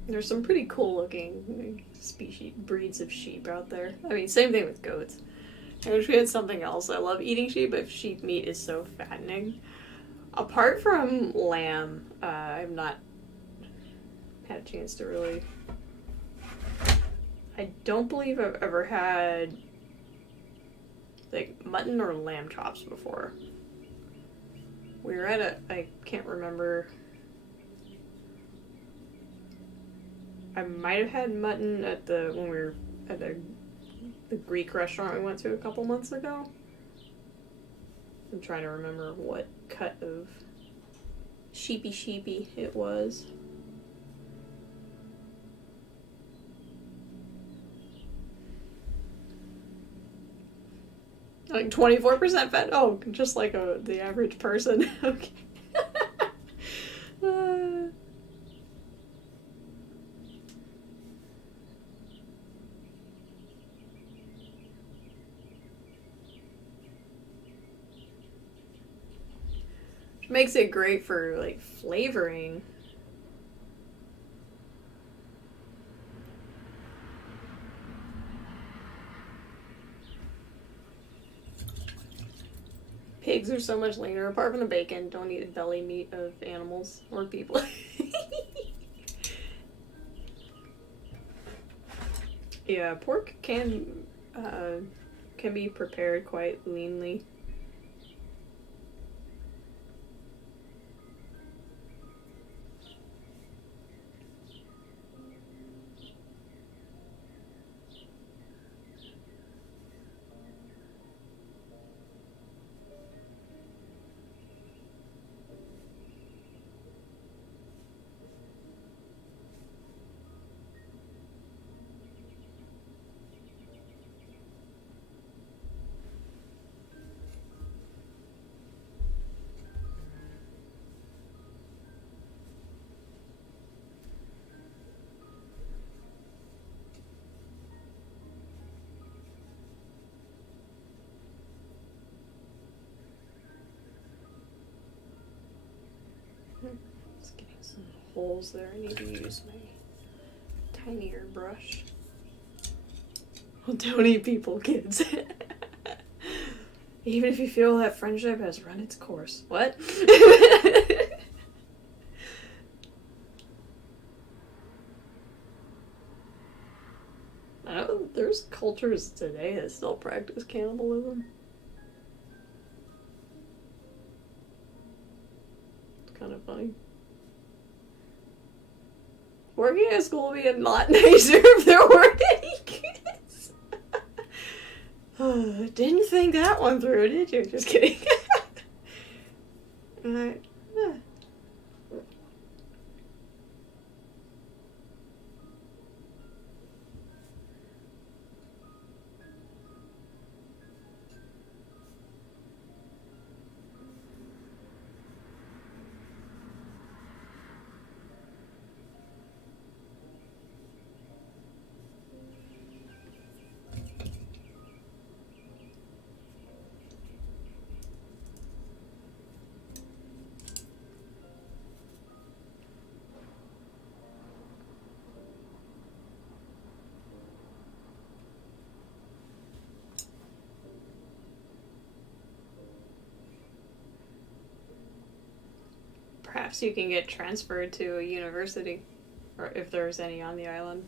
There's some pretty cool looking breeds of sheep out there. I mean, same thing with goats. I wish we had something else. I love eating sheep, but sheep meat is so fattening. Apart from lamb, I've not had a chance to really... I don't believe I've ever had like mutton or lamb chops before. We were at I can't remember. I might have had mutton when we were at the Greek restaurant we went to a couple months ago. I'm trying to remember what cut of sheepy it was. Like 24% fat. Oh, just like the average person. Okay. Makes it great for like flavoring. Pigs are so much leaner. Apart from the bacon, don't eat the belly meat of animals or people. Yeah, pork can be prepared quite leanly. Just getting some holes there. I need to use my tinier brush. Well, don't eat people, kids. Even if you feel that friendship has run its course. What? I know there's cultures today that still practice cannibalism. It's kind of funny. Working at school would be a lot nicer if there weren't any kids. Didn't think that one through, did you? Just kidding. Perhaps you can get transferred to a university, or if there's any on the island.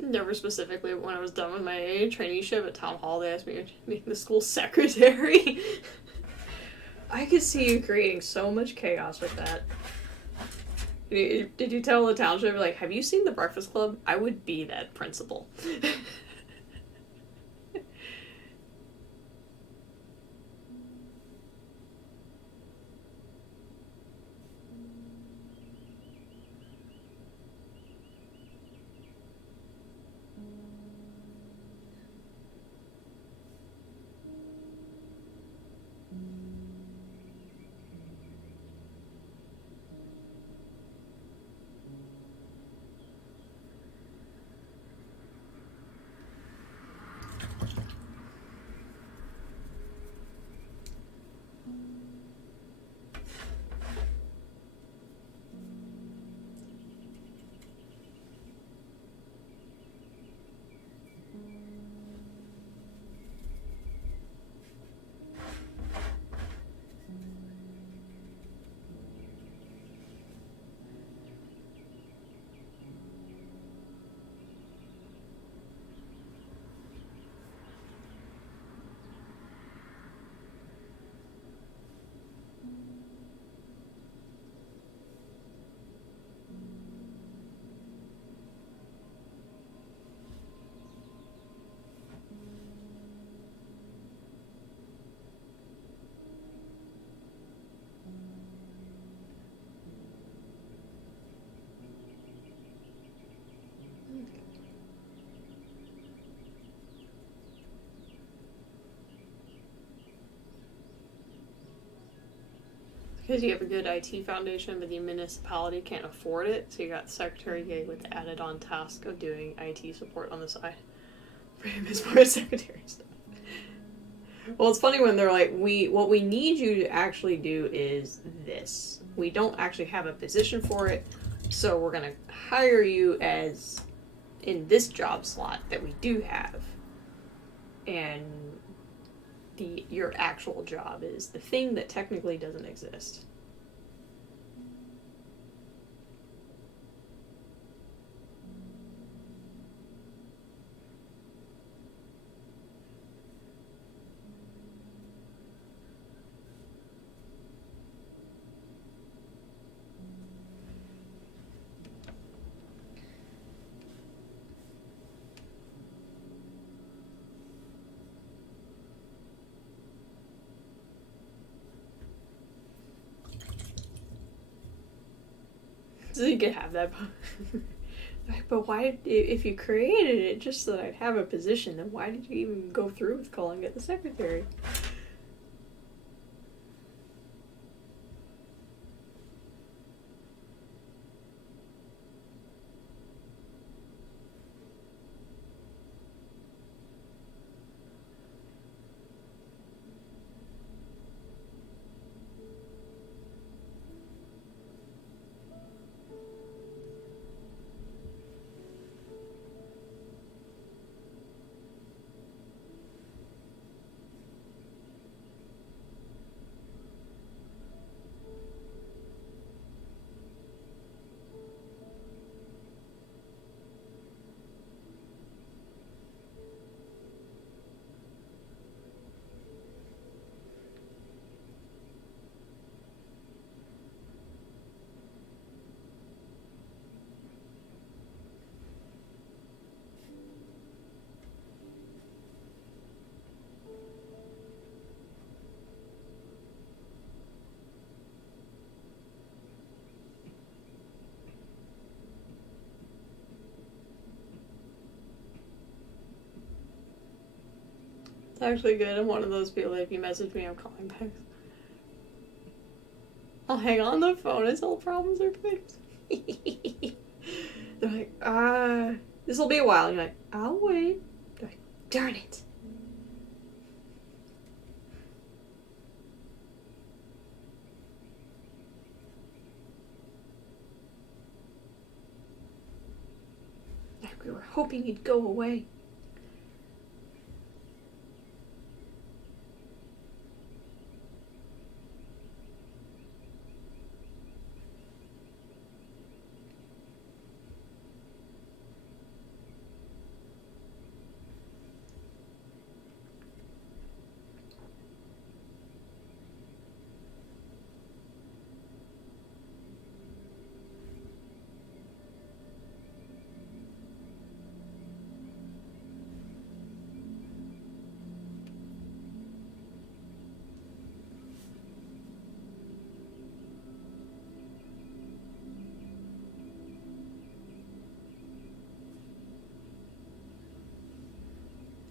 Never specifically, when I was done with my traineeship at Town Hall, they asked me to be the school secretary. I could see you creating so much chaos with that. Did you tell the township, like, have you seen The Breakfast Club? I would be that principal. Because you have a good IT foundation, but the municipality can't afford it, so you got the secretary gig with the added on task of doing IT support on the side. As far as secretary stuff. Well, it's funny when they're like, what we need you to actually do is this. We don't actually have a position for it, so we're going to hire you as in this job slot that we do have. And your actual job is the thing that technically doesn't exist. So you could have that. But why, if you created it just so that I'd have a position, then why did you even go through with calling it the secretary? It's actually good. I'm one of those people that if you message me, I'm calling back. I'll hang on the phone until problems are fixed. They're like, this'll be a while. And you're like, I'll wait. They're like, darn it. Like we were hoping you'd go away.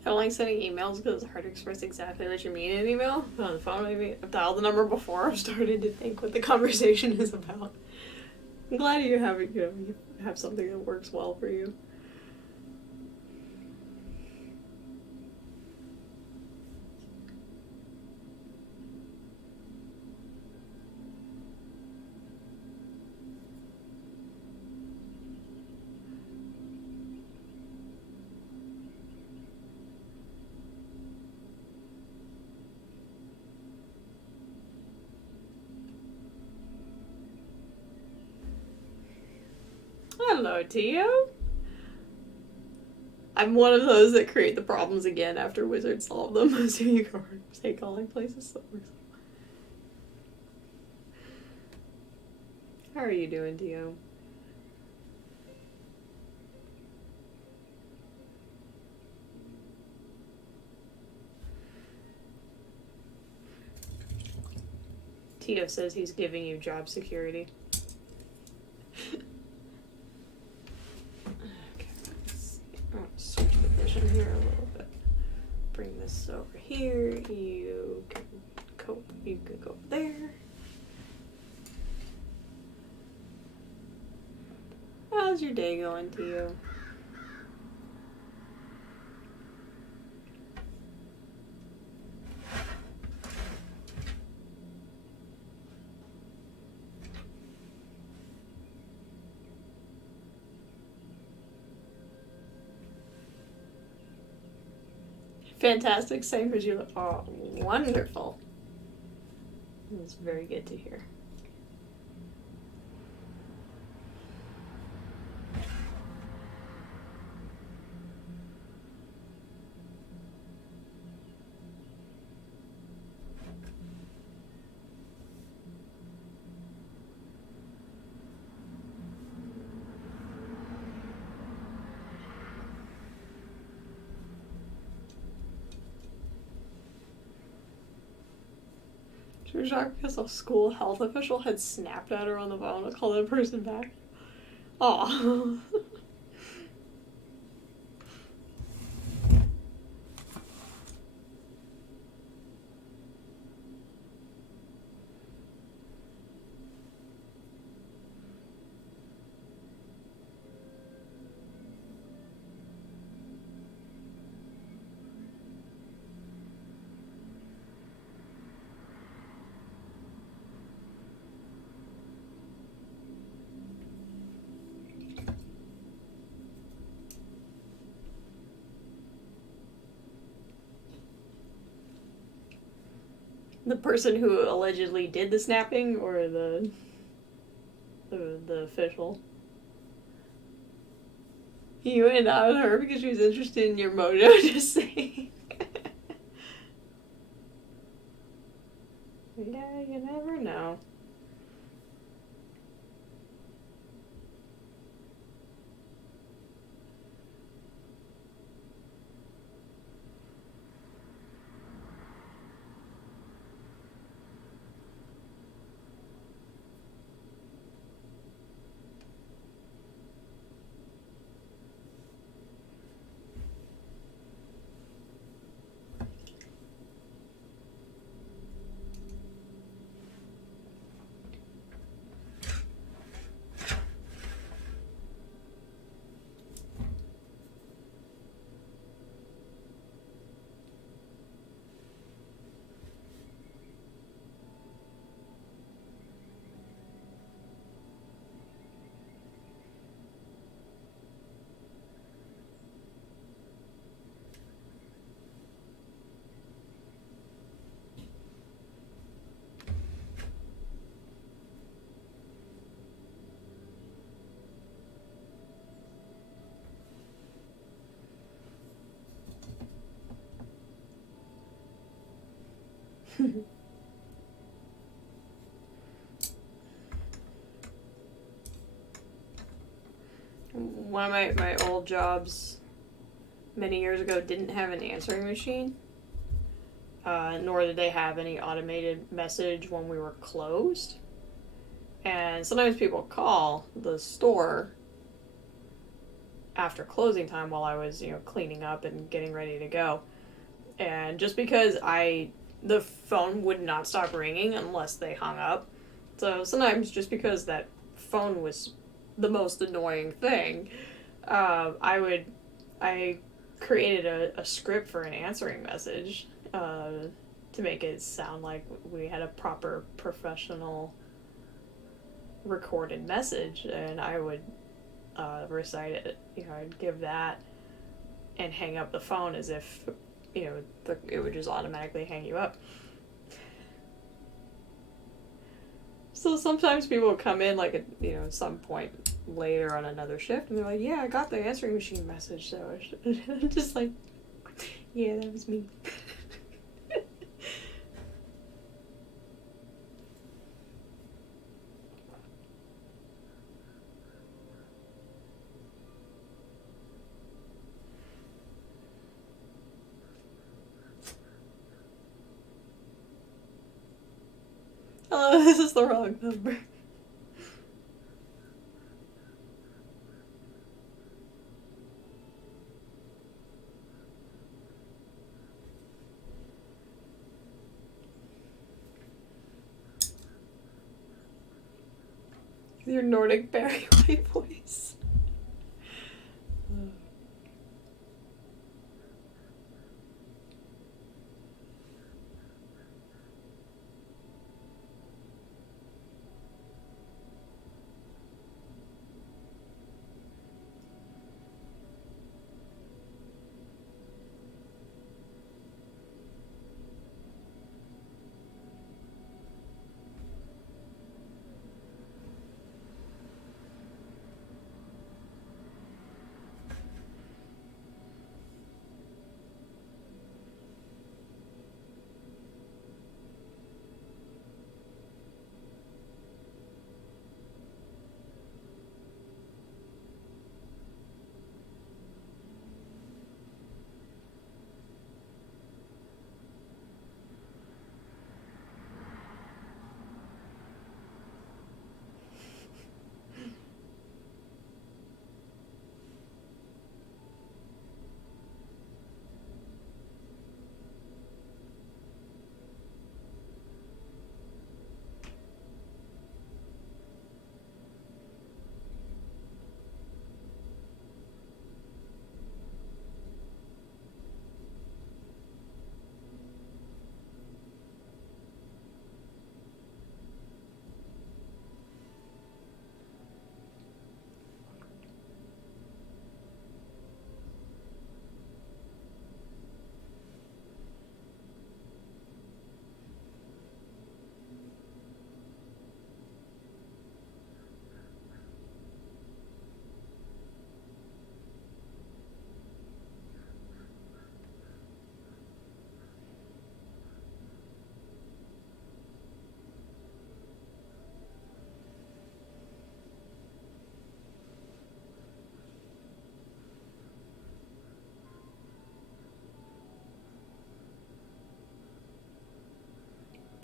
I don't like sending emails because it's hard to express exactly what you mean in an email. But on the phone, maybe I've dialed the number before. I've started to think what the conversation is about. I'm glad you have you have something that works well for you. Hello, Tio. I'm one of those that create the problems again after wizards solve them. So you stay calling places. How are you doing, Tio? Tio says he's giving you job security. Switch position here a little bit. Bring this over here. You can go there. your day going to you? Fantastic, same as you. Oh, wonderful. It's very good to hear. She was shocked because a school health official had snapped at her on the phone to call that person back. Aw. The person who allegedly did the snapping, or the official? You went out with her because she was interested in your mojo, just saying. Yeah, you never know. One of my old jobs many years ago didn't have an answering machine, nor did they have any automated message when we were closed. And sometimes people call the store after closing time while I was, cleaning up and getting ready to go. And just because the phone would not stop ringing unless they hung up. So sometimes just because that phone was the most annoying thing, I created a script for an answering message to make it sound like we had a proper professional recorded message, and I would recite it. I'd give that and hang up the phone as if it would just automatically hang you up. So sometimes people will come in like at some point later on another shift, and they're like, "Yeah, I got the answering machine message." So I'm just like, "Yeah, that was me." Oh, this is the wrong number. Your Nordic Barry White voice.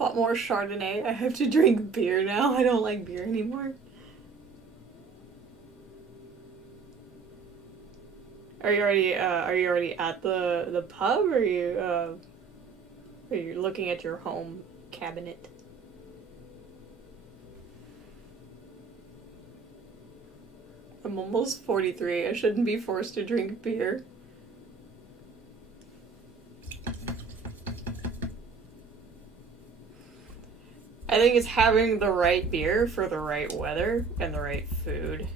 lot more Chardonnay. I have to drink beer now. I don't like beer anymore. Are you already at the pub, or are you looking at your home cabinet? I'm almost 43. I shouldn't be forced to drink beer. I think it's having the right beer for the right weather and the right food.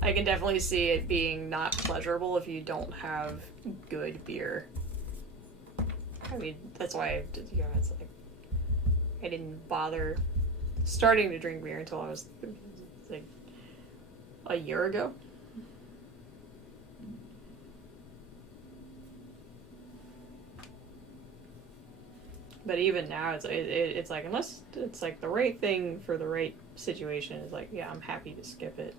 I can definitely see it being not pleasurable if you don't have good beer. I mean, that's why it's like I didn't bother starting to drink beer until I was like a year ago. But even now, it's like, unless it's like the right thing for the right situation, it's like, yeah, I'm happy to skip it.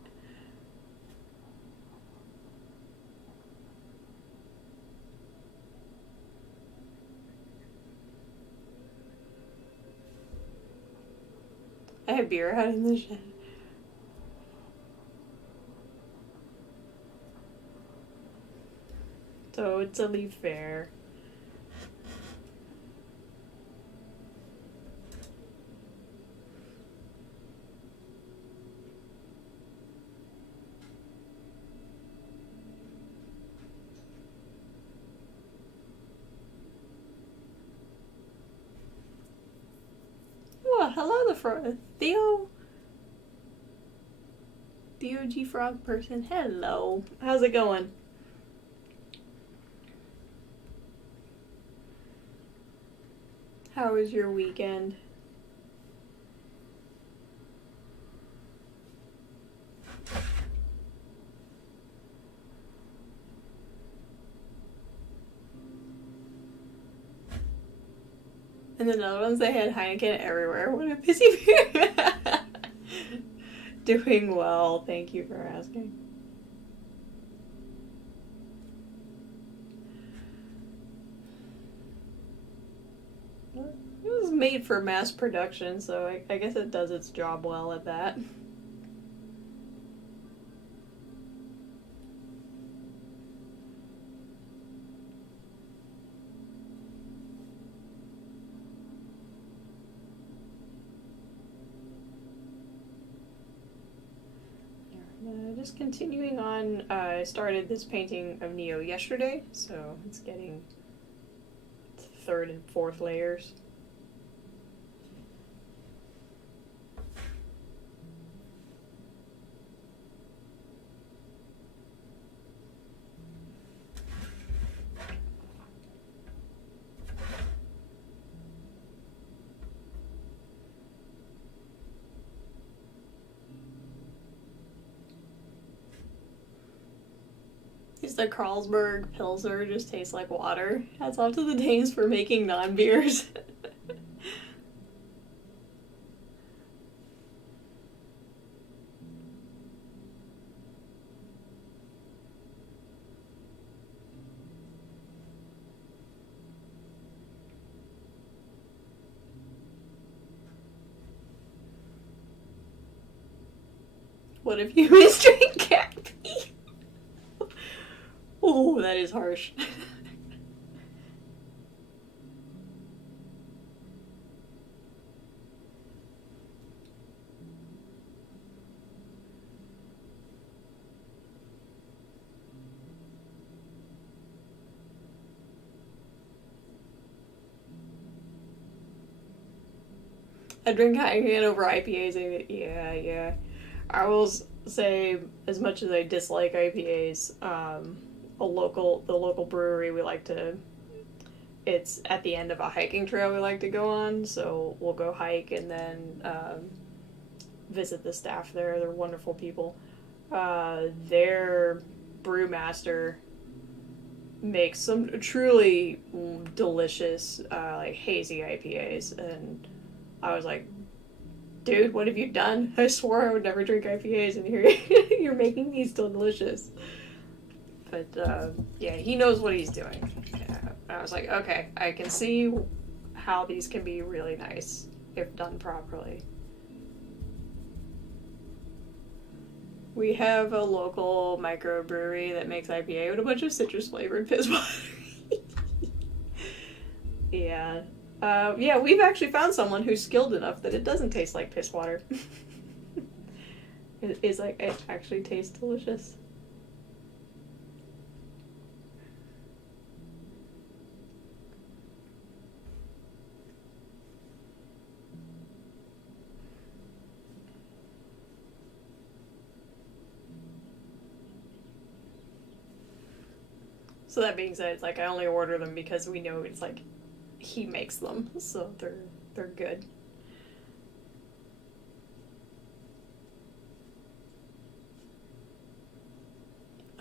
I have beer out in the shed. So it's a leaf fair. Oh, hello, Theo. The OG frog person. Hello. How's it going? How was your weekend? In the Netherlands, they had Heineken everywhere. What a pissy beer. Doing well. Thank you for asking. It was made for mass production, so I guess it does its job well at that. Just continuing on, I started this painting of Neo yesterday, so it's getting third and fourth layers. The Carlsberg Pilsner just tastes like water. Hats off to the Danes for making non-beers. What if you drink cat pee? Oh, that is harsh. I drink Heineken over IPAs. Yeah. I will say, as much as I dislike IPAs, the local brewery we like to, it's at the end of a hiking trail we like to go on, so we'll go hike and then visit the staff there. They're wonderful people. Their brewmaster makes some truly delicious like hazy IPAs, and I was like, dude, what have you done? I swore I would never drink IPAs, and here you're making these delicious. But yeah, he knows what he's doing. Yeah. I was like, okay, I can see how these can be really nice if done properly. We have a local microbrewery that makes IPA with a bunch of citrus flavored piss water. Yeah. Yeah, we've actually found someone who's skilled enough that it doesn't taste like piss water. It actually tastes delicious. So that being said, it's like I only order them because we know it's like he makes them, so they're good.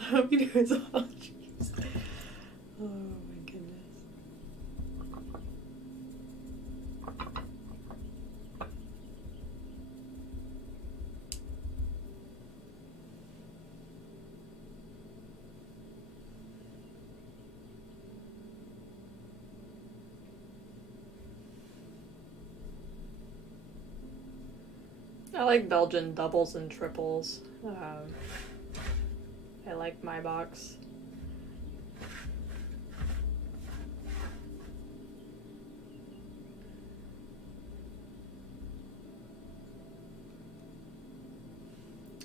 I hope you do as well. Jeez. Oh my goodness. I like Belgian doubles and triples. I like my box.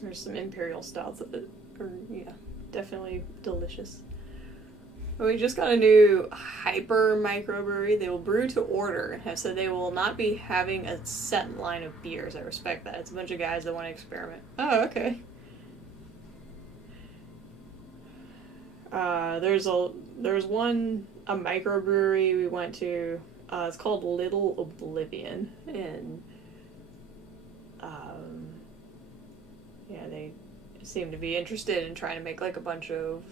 There's some imperial stouts that are, yeah, definitely delicious. We just got a new hyper microbrewery. They will brew to order, so they will not be having a set line of beers. I respect that. It's a bunch of guys that want to experiment. Oh, okay. There's a microbrewery we went to. It's called Little Oblivion, and yeah, they seem to be interested in trying to make like a bunch of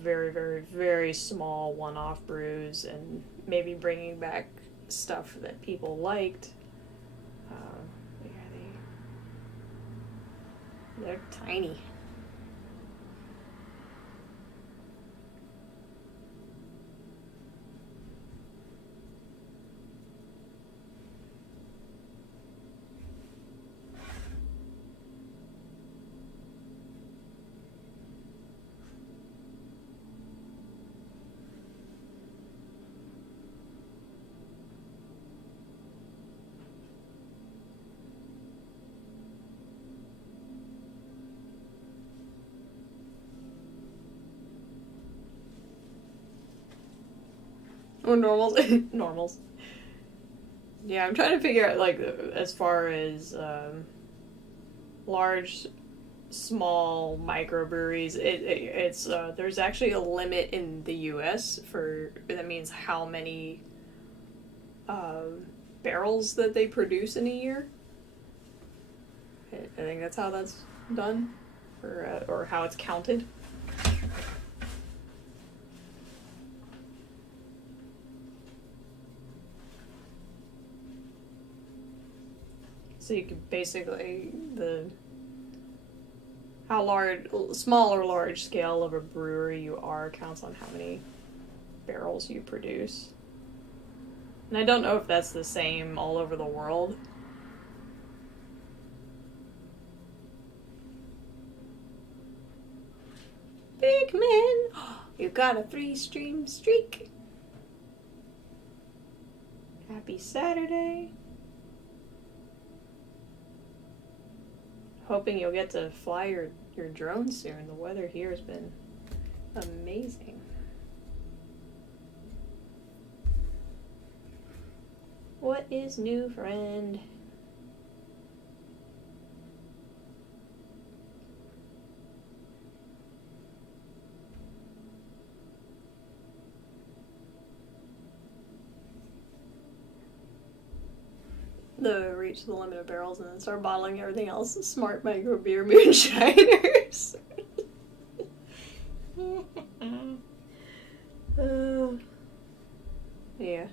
very, very, very small one-off brews and maybe bringing back stuff that people liked. Yeah, they're tiny. Or normals. Normals. Yeah, I'm trying to figure out, like, as far as large, small microbreweries, it's there's actually a limit in the U.S. for that means how many barrels that they produce in a year. I think that's how that's done, or how it's counted. So you could basically how large, small or large scale of a brewery you are counts on how many barrels you produce. And I don't know if that's the same all over the world. Big man, you got a 3-stream streak. Happy Saturday. Hoping you'll get to fly your drone soon. The weather here has been amazing. What is new, friend? Reach the limit of barrels and then start bottling everything else. Smart micro beer moonshiners. Yeah.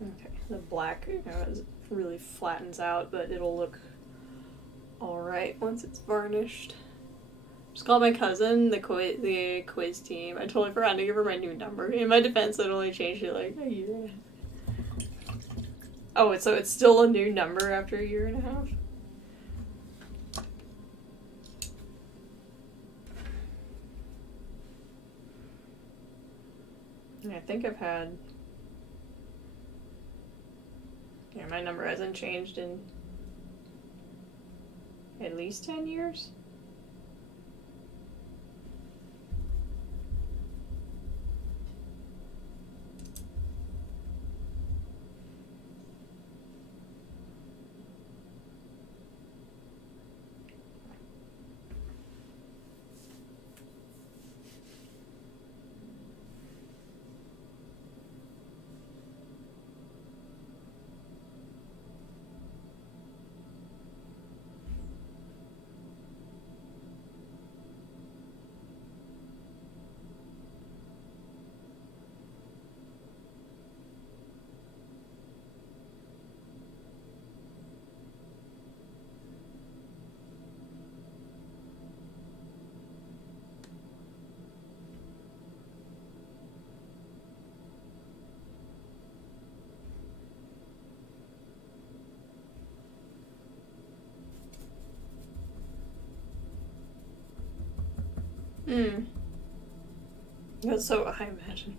Okay, the black, really flattens out, but it'll look alright once it's varnished. Just called my cousin, the quiz team. I totally forgot to give her my new number. In my defense, I'd only changed it like a year. Oh, so it's still a new number after a year and a half? I think I've had... Yeah, my number hasn't changed in at least 10 years. That's so I imagine.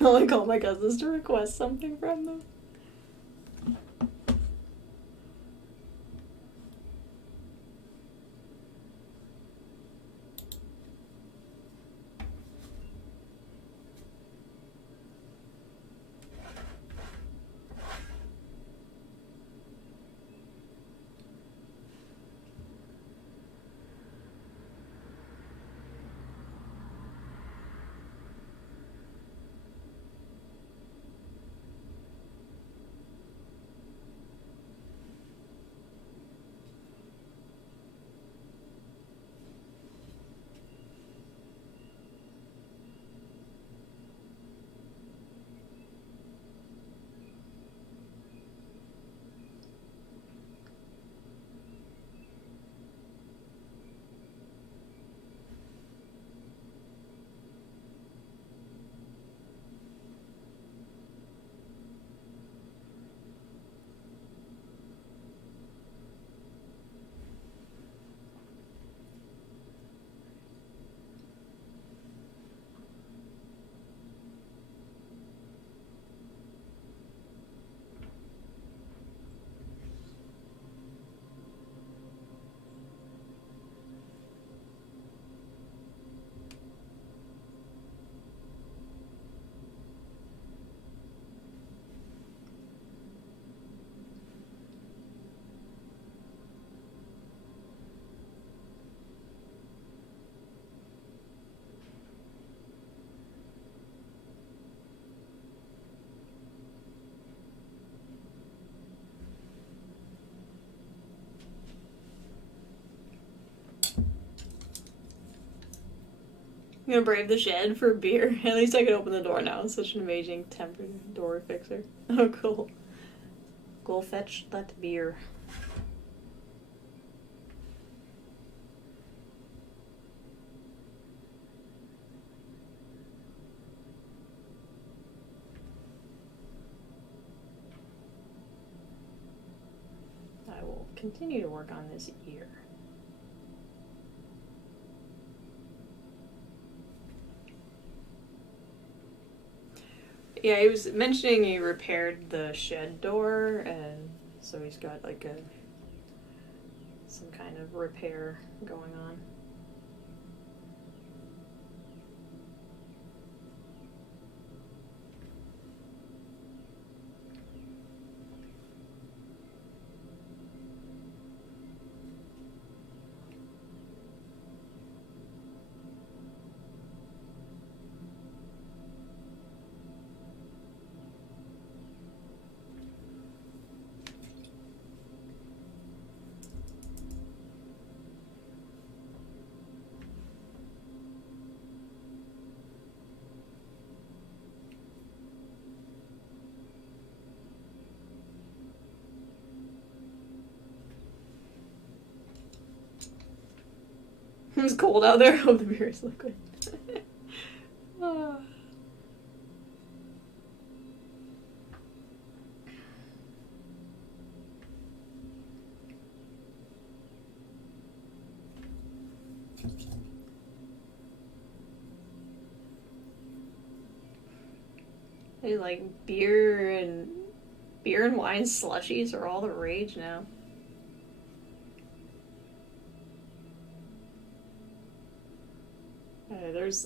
I'll like call my cousins to request something from them. I'm gonna brave the shed for beer. At least I can open the door now. It's such an amazing tempered door fixer. Oh, cool. Go fetch that beer. I will continue to work on this ear. Yeah, he was mentioning he repaired the shed door, and so he's got like some kind of repair going on. It's cold out there. Oh, the beer is liquid. Oh. They like beer and wine slushies are all the rage now.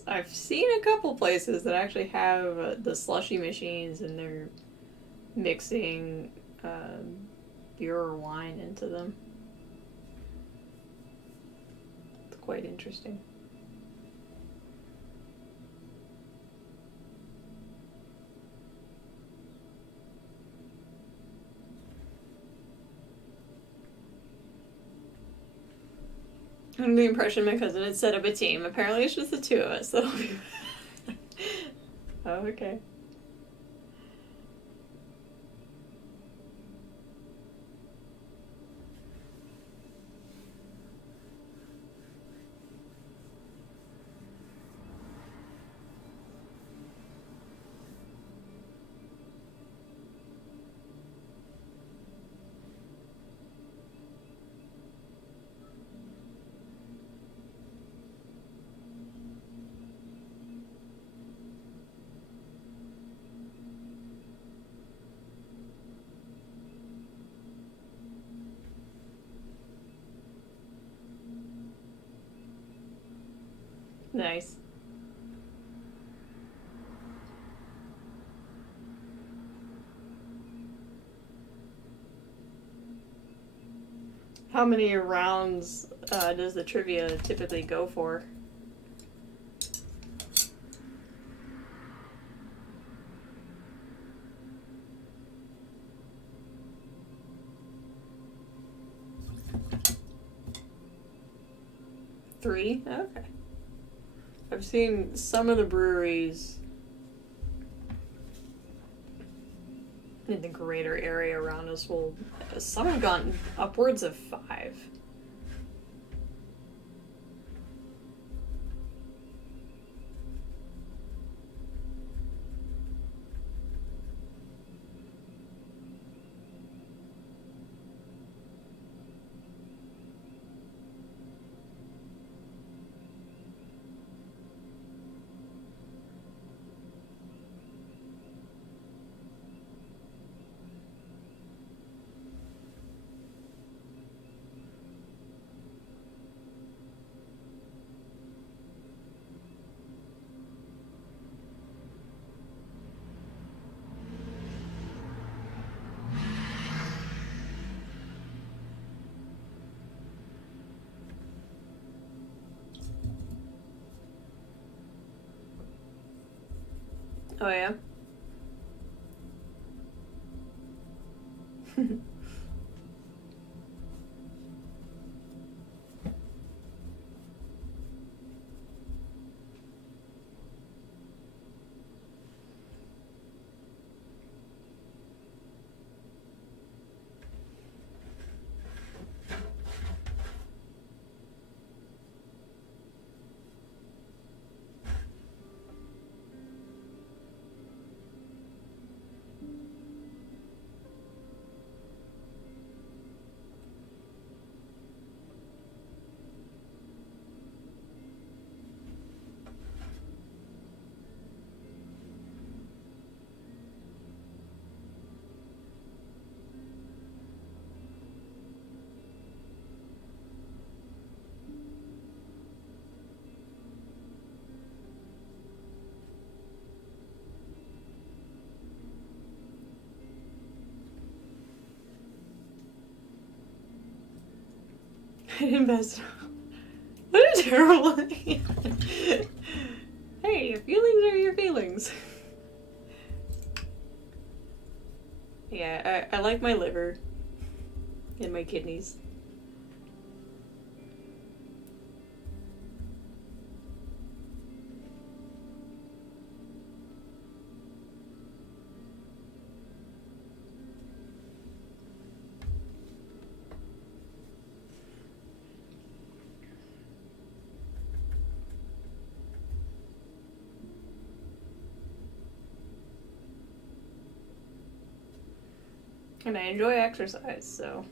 I've seen a couple places that actually have the slushy machines, and they're mixing beer or wine into them. It's quite interesting. Under the impression my cousin had set up a team. Apparently it's just the two of us that'll be... Oh, okay. Nice. How many rounds does the trivia typically go for? Three? Okay. I've seen some of the breweries in the greater area around us some have gone upwards of 5. Oh, yeah? Invest. What a terrible thing. Hey, your feelings are your feelings. Yeah, I like my liver and my kidneys. And I enjoy exercise, so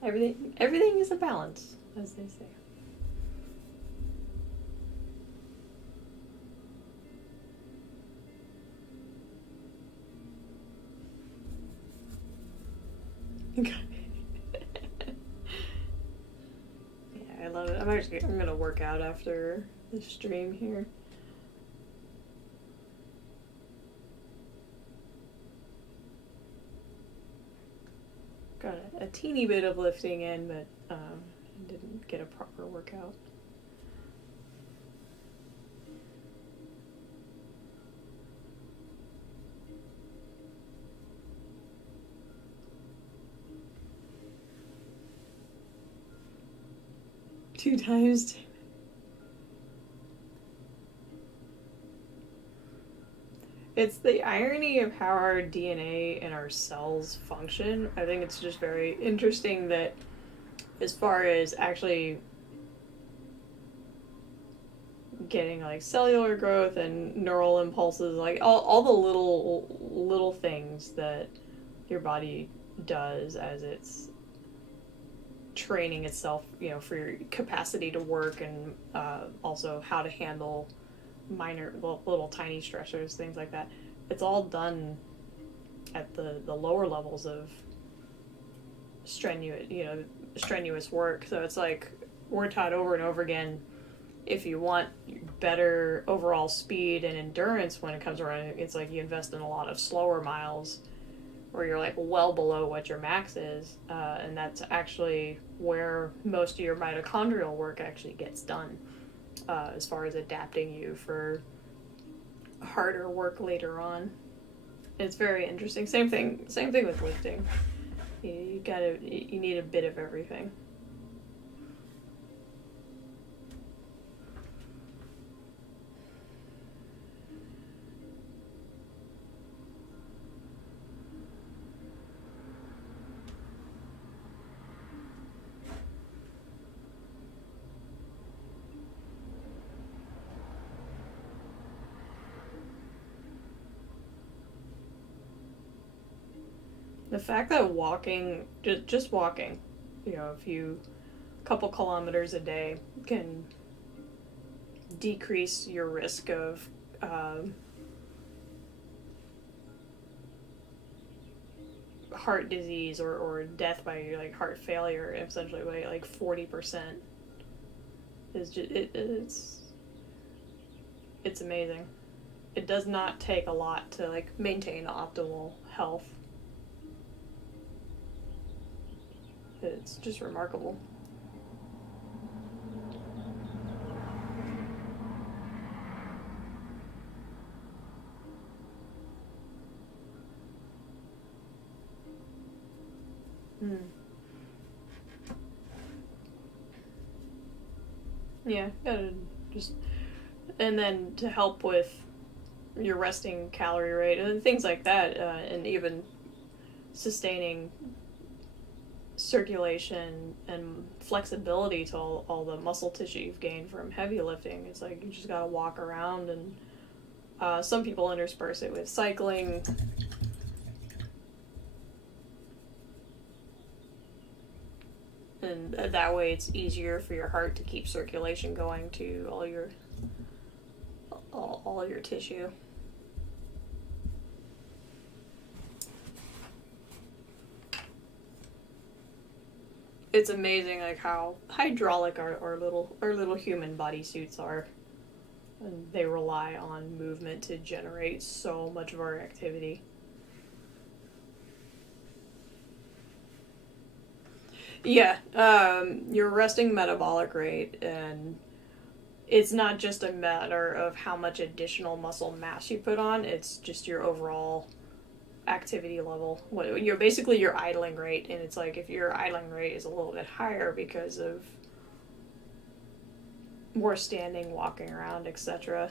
everything is a balance, as they say. Yeah, I love it. I'm gonna work out after the stream here. Got a teeny bit of lifting in, but didn't get a proper workout. Two times. It's the irony of how our DNA and our cells function. I think it's just very interesting that as far as actually getting like cellular growth and neural impulses, like all the little things that your body does as it's training itself, for your capacity to work, and also how to handle minor little tiny stressors, things like that. It's all done at the lower levels of strenuous work. So it's like we're taught over and over again, if you want better overall speed and endurance when it comes around, it's like you invest in a lot of slower miles where you're like well below what your max is, and that's actually where most of your mitochondrial work actually gets done, as far as adapting you for harder work later on. It's very interesting. Same thing with lifting. You need a bit of everything. The fact that just walking, a couple kilometers a day can decrease your risk of heart disease or death by like heart failure, essentially by like 40%, is just it's amazing. It does not take a lot to like maintain optimal health. It's just remarkable. Mm. Yeah, gotta just, and then to help with your resting calorie rate and things like that, and even sustaining circulation and flexibility to all the muscle tissue you've gained from heavy lifting. It's like you just gotta walk around, and some people intersperse it with cycling. And that way it's easier for your heart to keep circulation going to all your tissue. It's amazing like how hydraulic our little human bodysuits are. And they rely on movement to generate so much of our activity. Yeah, your resting metabolic rate, and it's not just a matter of how much additional muscle mass you put on, it's just your overall activity level. You're basically your idling rate, and it's like if your idling rate is a little bit higher because of more standing, walking around, etc.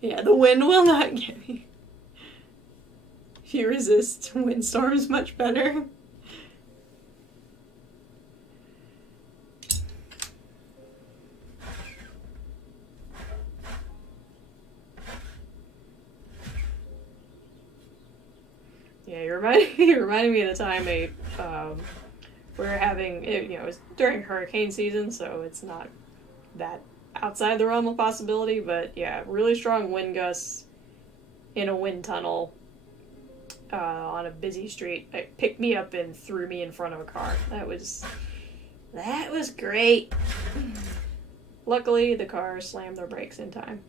Yeah, the wind will not get me. If you resist windstorms much better. Yeah, you're reminding me of the time we were having, it was during hurricane season, so it's not that outside the realm of possibility, but yeah, really strong wind gusts in a wind tunnel on a busy street. It picked me up and threw me in front of a car. That was great. Luckily, the car slammed their brakes in time.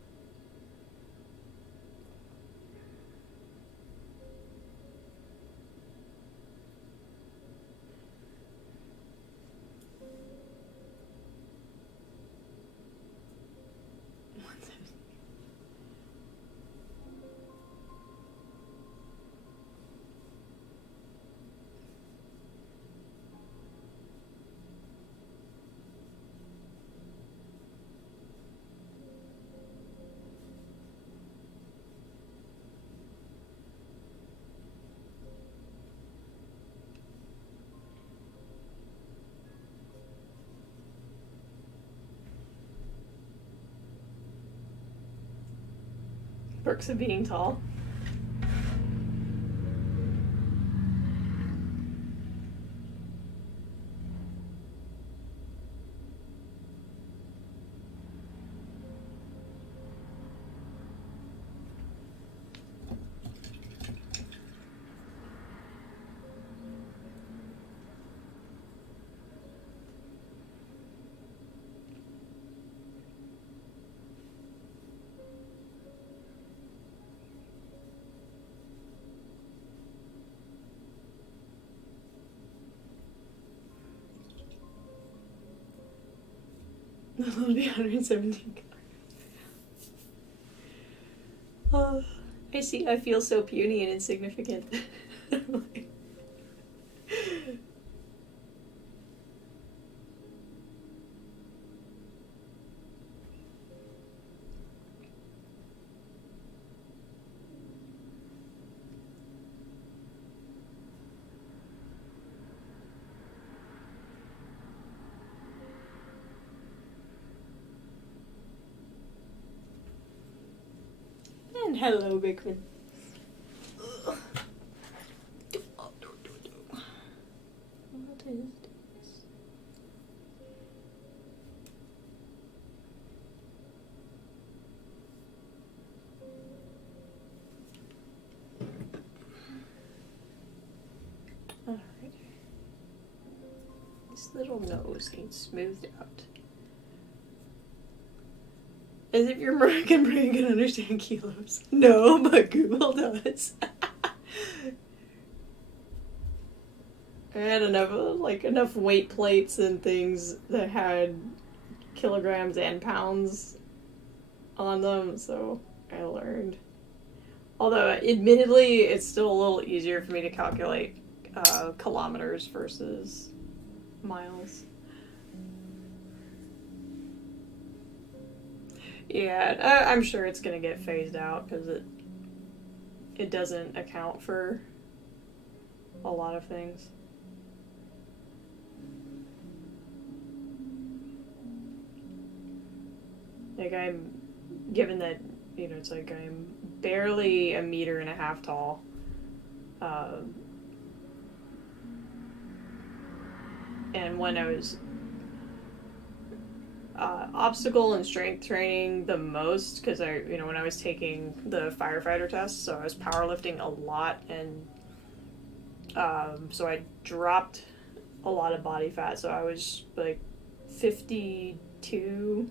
Perks of being tall. That'll be 117 calories. Oh, I see. I feel so puny and insignificant. And hello, Bigman. What is this? Alright. This little nose needs smoothed out. As if your American brain can understand kilos. No, but Google does. I had enough weight plates and things that had kilograms and pounds on them, so I learned. Although, admittedly, it's still a little easier for me to calculate kilometers versus miles. Yeah, I'm sure it's gonna get phased out because it doesn't account for a lot of things. Like, given that, it's like I'm barely 1.5 meters tall. And when I was obstacle and strength training the most, because when I was taking the firefighter test, so I was powerlifting a lot, and so I dropped a lot of body fat, so I was like 52.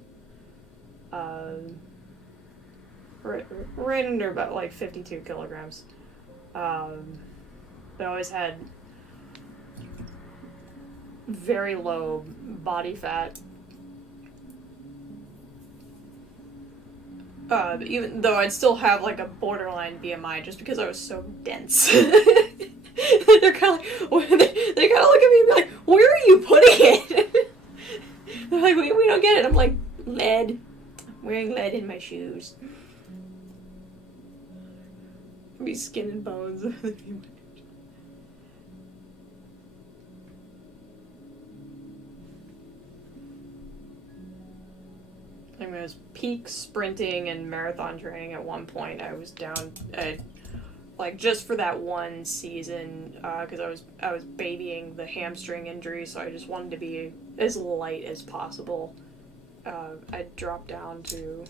right under about like 52 kilograms. I always had very low body fat. Even though I'd still have like a borderline BMI just because I was so dense. They're kind of like, they kind of look at me and be like, "Where are you putting it?" They're like, we don't get it. I'm like, lead. I'm wearing lead in my shoes. I'll be skin and bones. I mean, I was peak sprinting and marathon training at one point. I was down at, like, just for that one season, because I was babying the hamstring injury, so I just wanted to be as light as possible. I dropped down to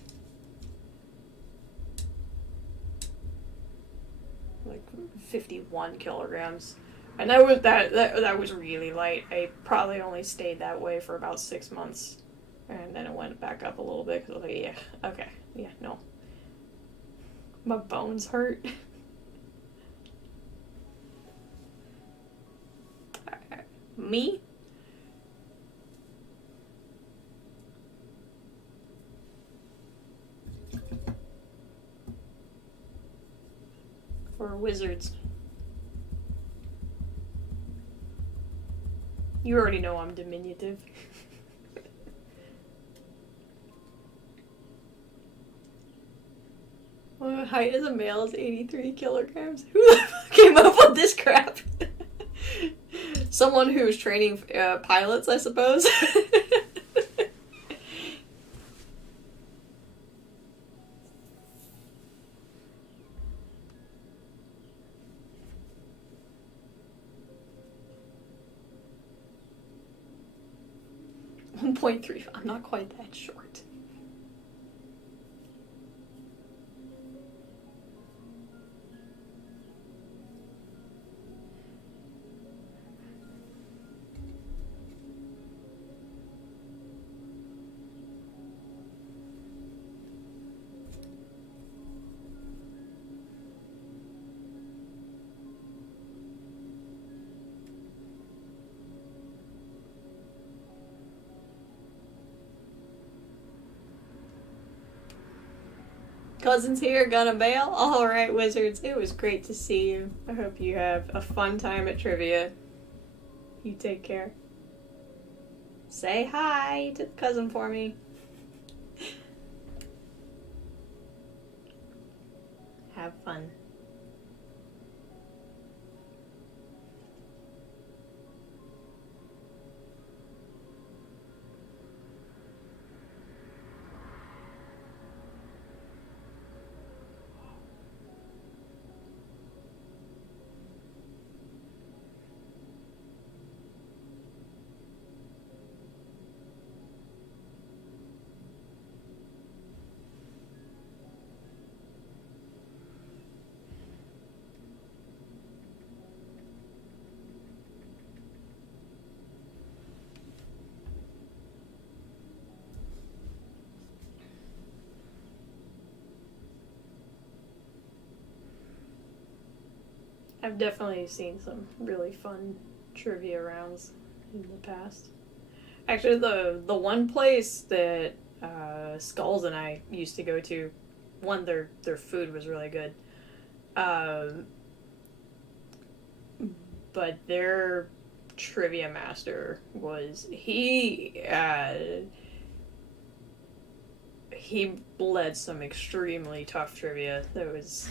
like 51 kilograms, and that was really light. I probably only stayed that way for about 6 months. And then it went back up a little bit because I was like, yeah, okay, yeah, no. My bones hurt. Me? Or wizards? You already know I'm diminutive. My height as a male is 83 kilograms. Who the fuck came up with this crap? Someone who's training pilots, I suppose. .3. I'm not quite that short. Cousins here, gonna bail? Alright, wizards, it was great to see you. I hope you have a fun time at trivia. You take care. Say hi to the cousin for me. Have fun. I've definitely seen some really fun trivia rounds in the past. Actually, the one place that Skulls and I used to go to, one, their food was really good. But their trivia master was he led some extremely tough trivia that was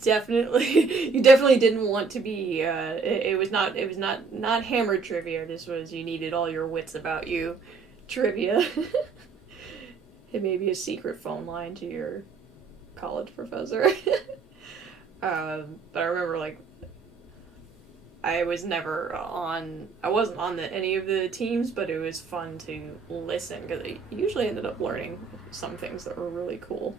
definitely you definitely didn't want to be it was not hammered trivia. This was you needed all your wits about you trivia. It may be a secret phone line to your college professor. But I remember, like, I wasn't on any of the teams, but it was fun to listen because I usually ended up learning some things that were really cool.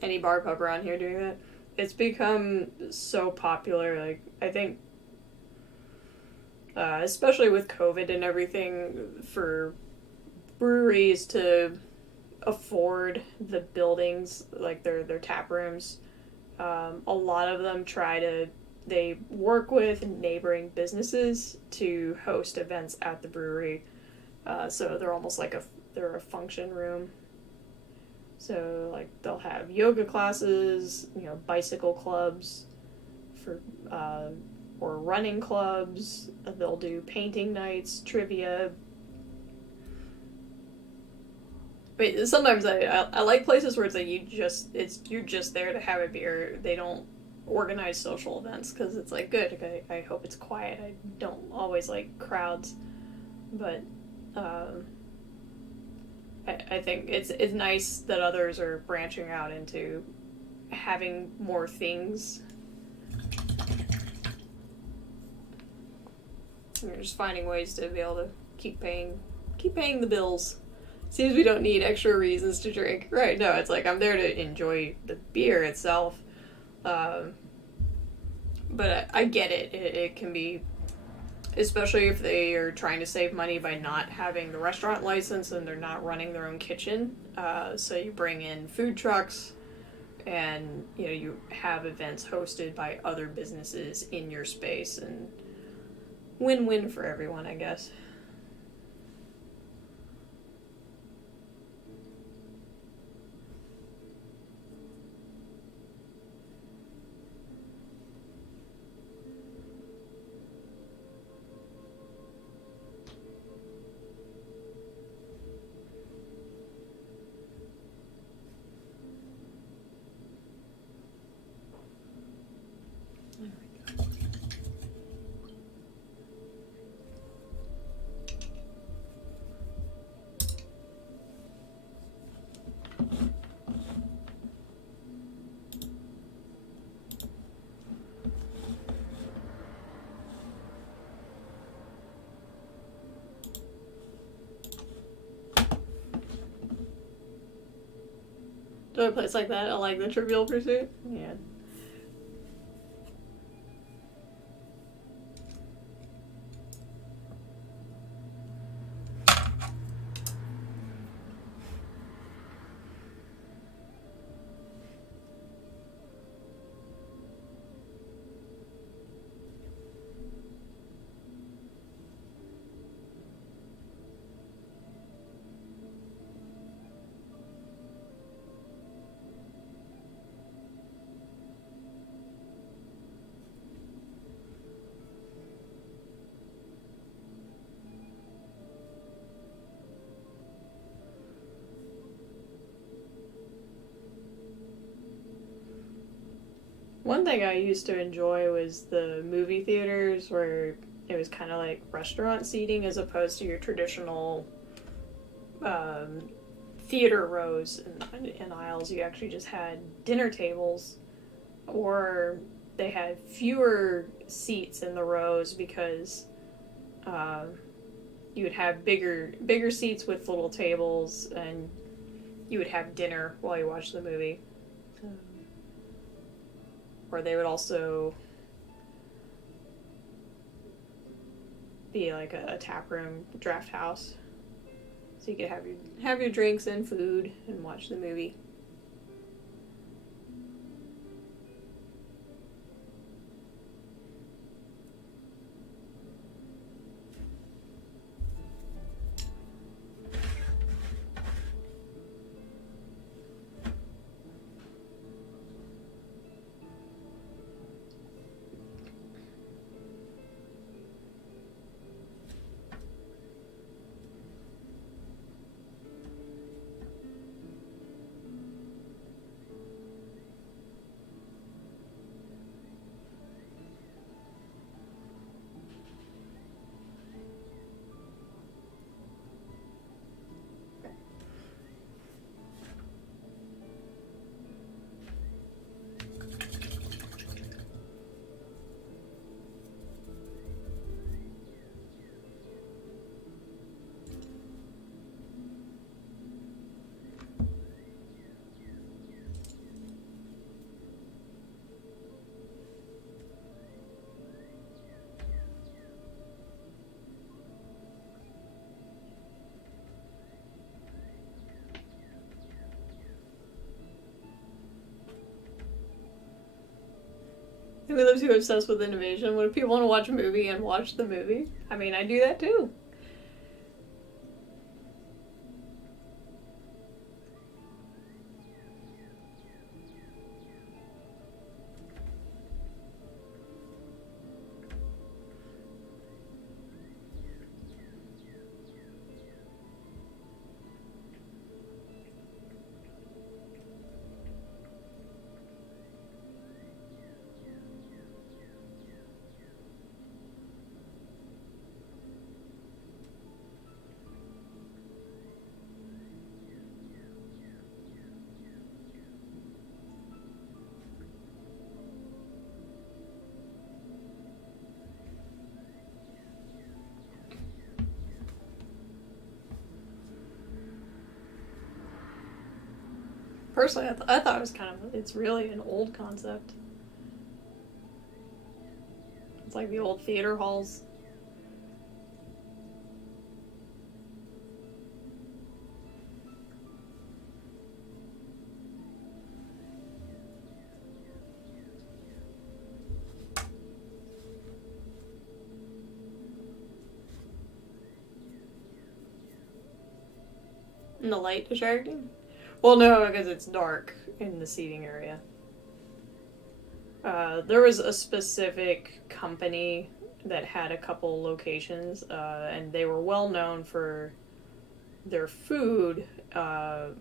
Any bar pub around here doing that? it's become so popular. Like, I think, especially with COVID and everything, for breweries to afford the buildings, like their tap rooms, a lot of them they work with neighboring businesses to host events at the brewery. So they're almost like they're a function room. So like they'll have yoga classes, bicycle clubs for or running clubs. They'll do painting nights, trivia. But sometimes I like places where it's like you're just there to have a beer. They don't organize social events because it's like good. I hope it's quiet. I don't always like crowds, but I think it's nice that others are branching out into having more things. You're just finding ways to be able to keep paying the bills. Seems we don't need extra reasons to drink. Right, no, it's like I'm there to enjoy the beer itself. But I get it. It can be, especially if they are trying to save money by not having the restaurant license and they're not running their own kitchen. So you bring in food trucks and, you have events hosted by other businesses in your space, and win-win for everyone, I guess. Do a place like that? I like the Trivial Pursuit. Yeah. One thing I used to enjoy was the movie theaters where it was kind of like restaurant seating as opposed to your traditional um, theater rows and aisles. You actually just had dinner tables, or they had fewer seats in the rows because uh, you would have bigger seats with little tables, and you would have dinner while you watched the movie. Or they would also be like a tap room draft house, so you could have your drinks and food and watch the movie. who lives who obsessed with innovation. What if people want to watch a movie and watch the movie? I mean, I do that too. Personally, I thought it was it's really an old concept. It's like the old theater halls. And the light distracting? Well, no, because it's dark in the seating area. There was a specific company that had a couple locations, and they were well known for their food, and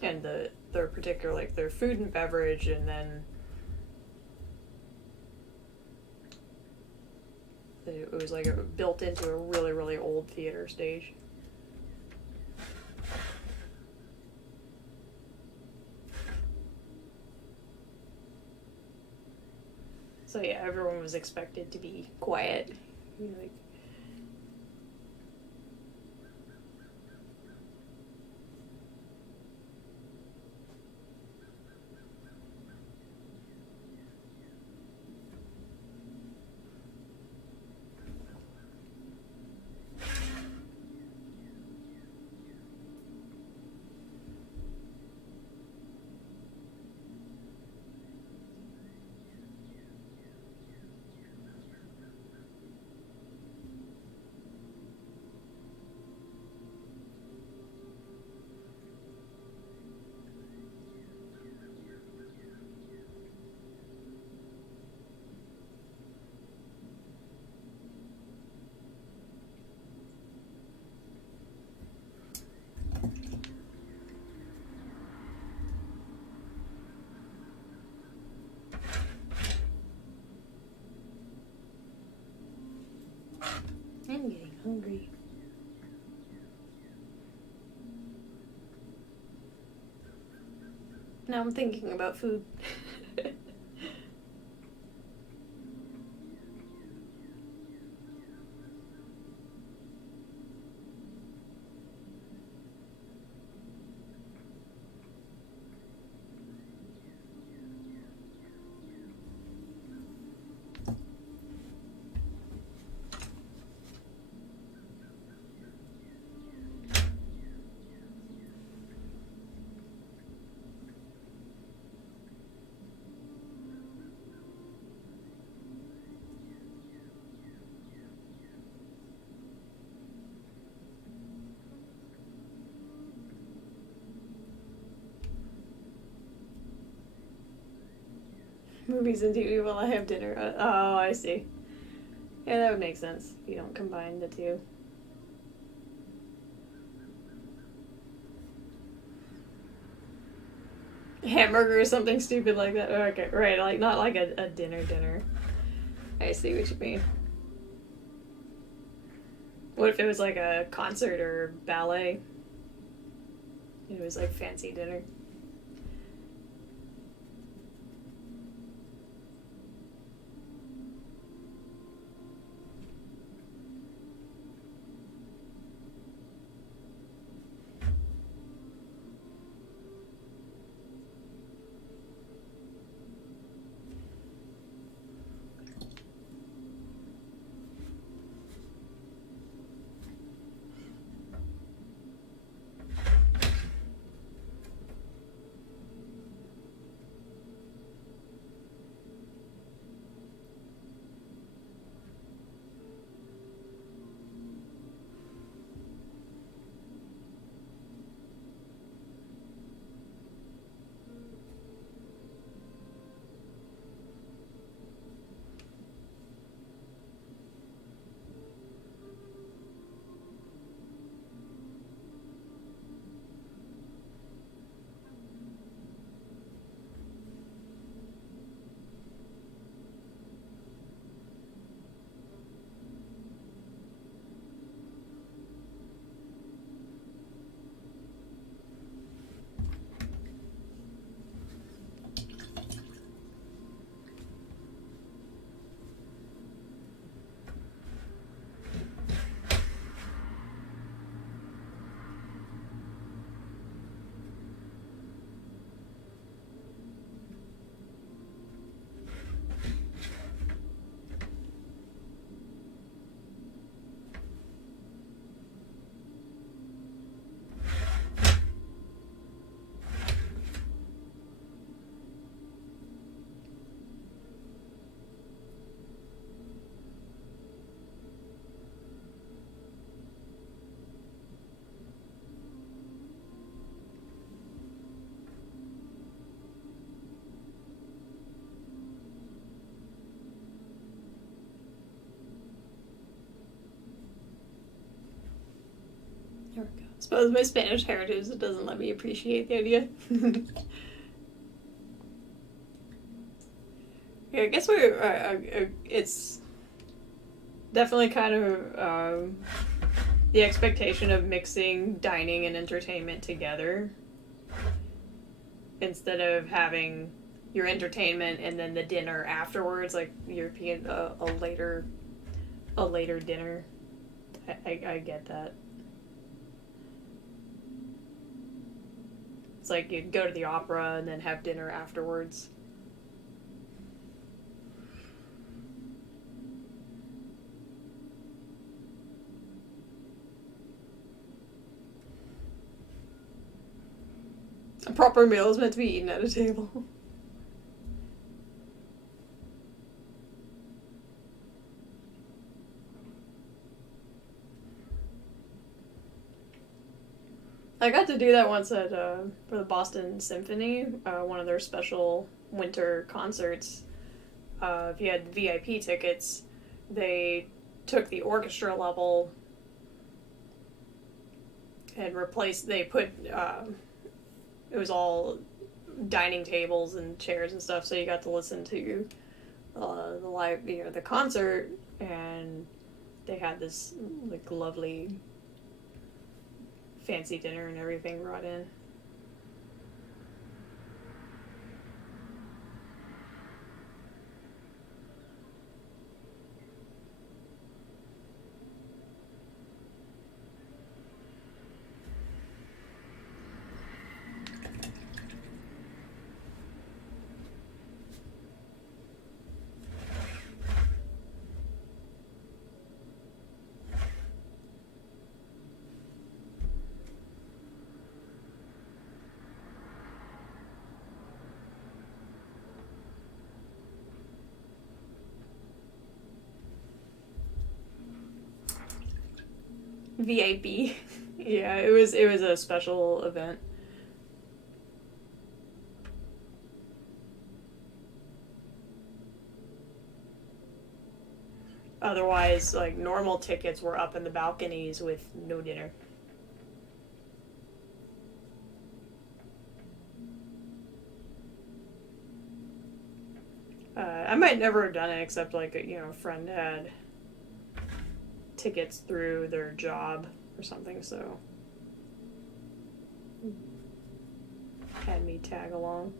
their particular, like, their food and beverage, and then it was like built into a really, really old theater stage. So yeah, everyone was expected to be quiet. Like, I'm getting hungry. Now I'm thinking about food. Movies and TV while I have dinner. Oh, I see. Yeah, that would make sense. You don't combine the two. Hamburger or something stupid like that. Okay, right. Like, not like a dinner. I see what you mean. What if it was like a concert or ballet? It was like fancy dinner. we go. I suppose my Spanish heritage doesn't let me appreciate the idea. Yeah, I guess it's definitely kind of the expectation of mixing dining and entertainment together instead of having your entertainment and then the dinner afterwards, like European a later dinner. I get that. It's like you'd go to the opera and then have dinner afterwards. A proper meal is meant to be eaten at a table. I got to do that once at for the Boston Symphony, one of their special winter concerts. If you had VIP tickets, they took the orchestra level and replaced. They put it was all dining tables and chairs and stuff, so you got to listen to the live, the concert, and they had this like lovely fancy dinner and everything brought in. VIP. Yeah, it was a special event. Otherwise, like normal tickets were up in the balconies with no dinner. I might never have done it except like a friend had tickets through their job or something, so had me tag along.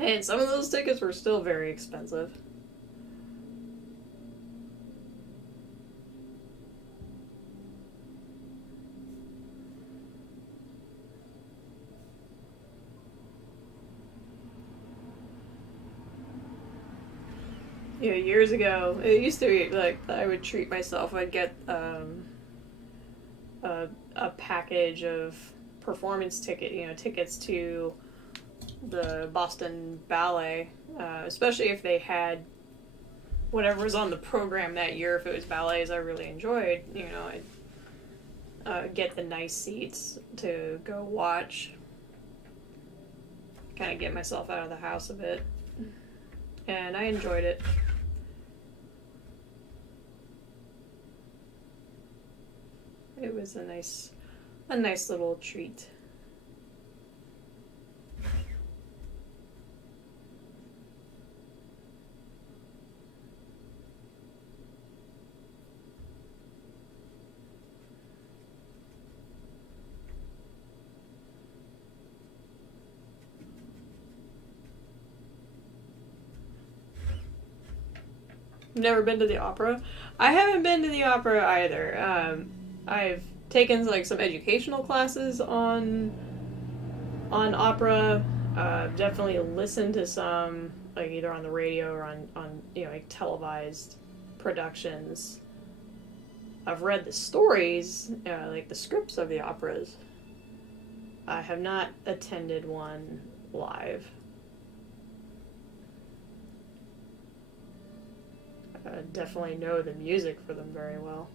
And some of those tickets were still very expensive. Years ago, it used to be like I would treat myself. I'd get a package of performance tickets to the Boston Ballet, especially if they had whatever was on the program that year. If it was ballets I really enjoyed, I'd get the nice seats to go watch. Kind of get myself out of the house a bit, and I enjoyed it. It was a nice little treat. never been to the opera. I haven't been to the opera either. I've taken like some educational classes on opera. Definitely listened to some, like either on the radio or on like televised productions. I've read the stories, like the scripts of the operas. I have not attended one live. Definitely know the music for them very well.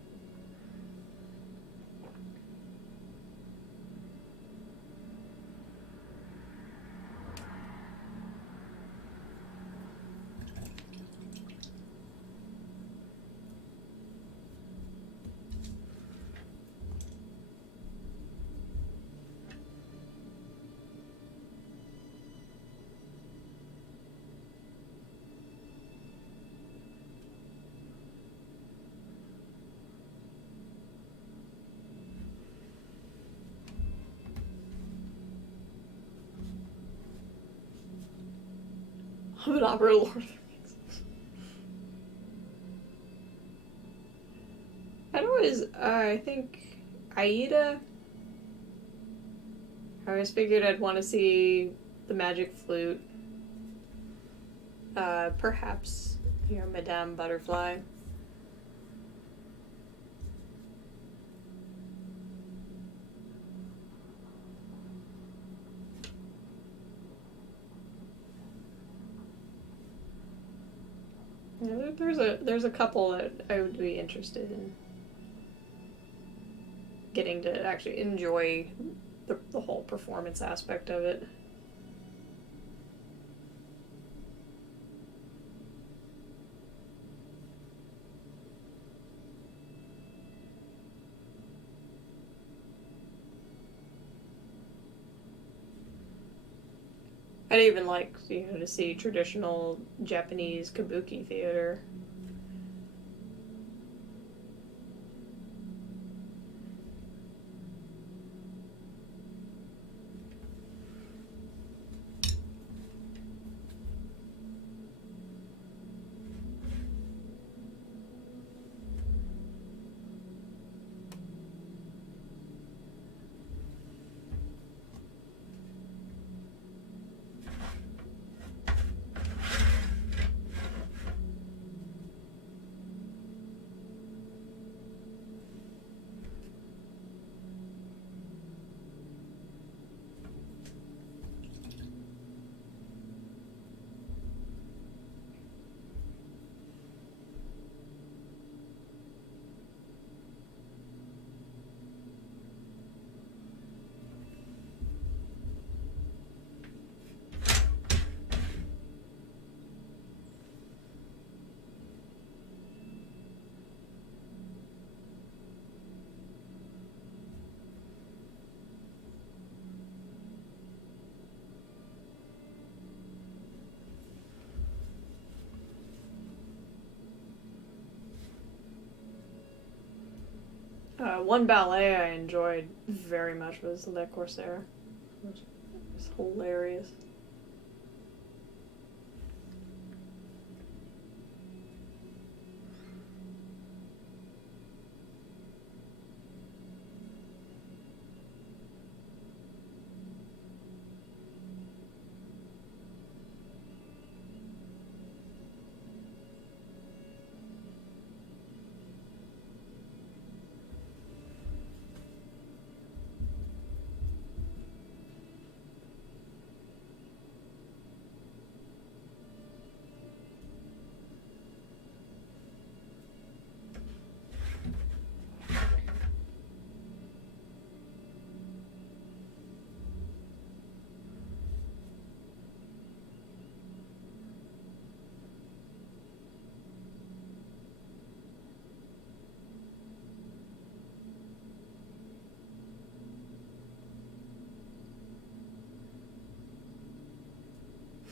Of an opera, Lord of the Rings. I know it is, I think, Aida. I always figured I'd want to see the magic flute. Perhaps, Madame Butterfly. Yeah, there's a couple that I would be interested in getting to actually enjoy the whole performance aspect of it. I'd even like to see traditional Japanese kabuki theater. One ballet I enjoyed very much was Le Corsaire. It was hilarious.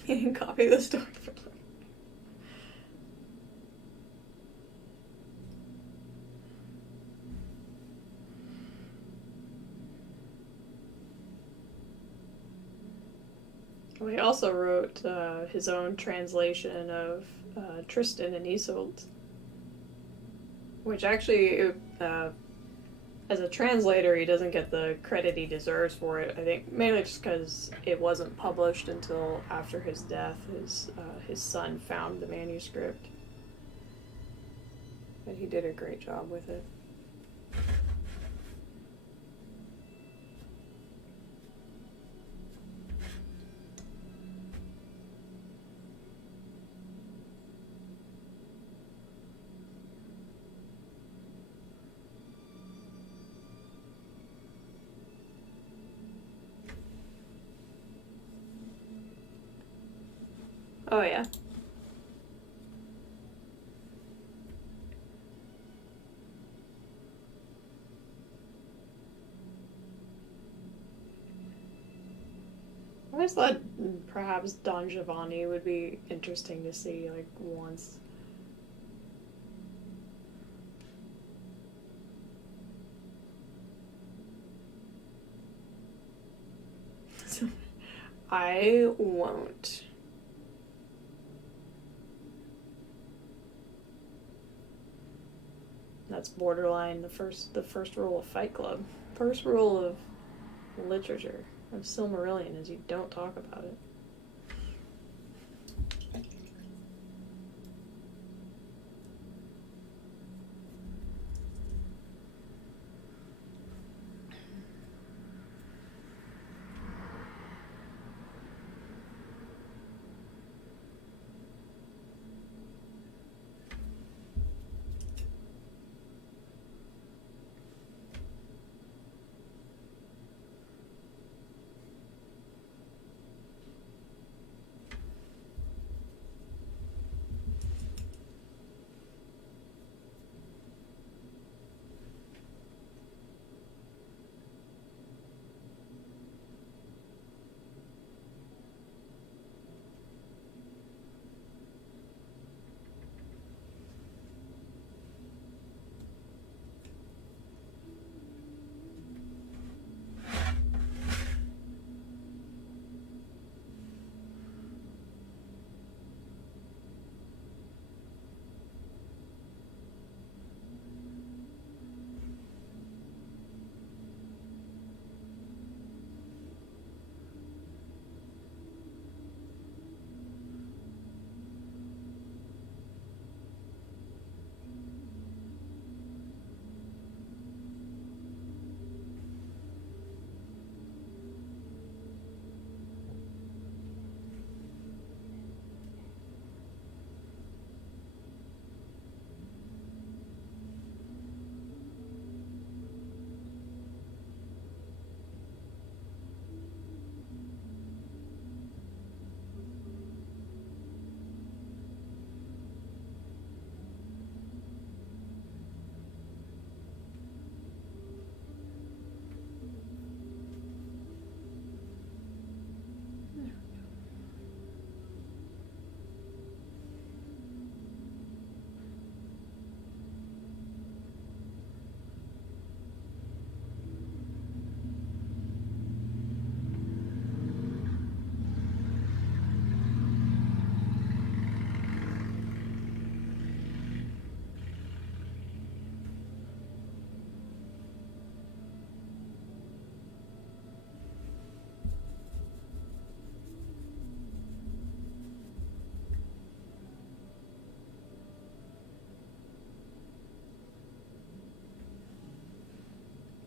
You can copy the story from Well, he also wrote his own translation of Tristan and Isolde. Which actually, as a translator, he doesn't get the credit he deserves for it. I think mainly just because it wasn't published until after his death. His son found the manuscript, but he did a great job with it. Oh yeah. I always thought perhaps Don Giovanni would be interesting to see, like, once. I won't. That's borderline the first rule of Fight Club. First rule of literature of Silmarillion is you don't talk about it.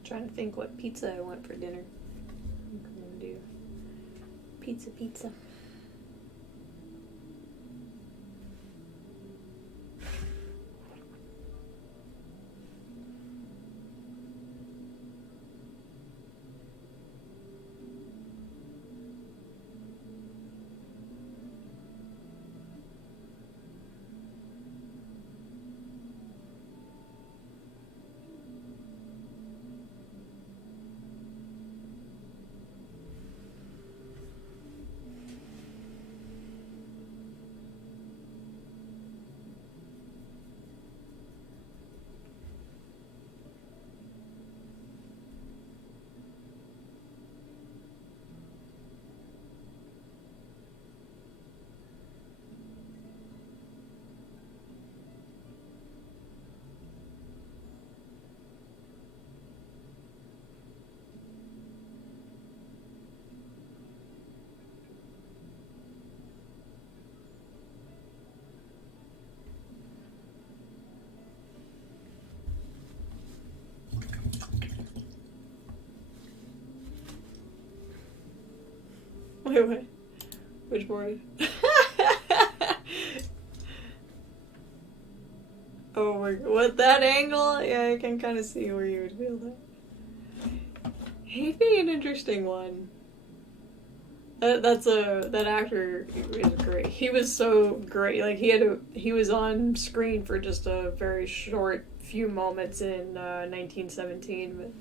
Trying to think what pizza I want for dinner. I'm gonna do pizza. Wait. Which board? Oh my god. With that angle? Yeah, I can kind of see where you would feel that. He'd be an interesting one. That actor is great. He was so great. Like he was on screen for just a very short few moments in 1917, but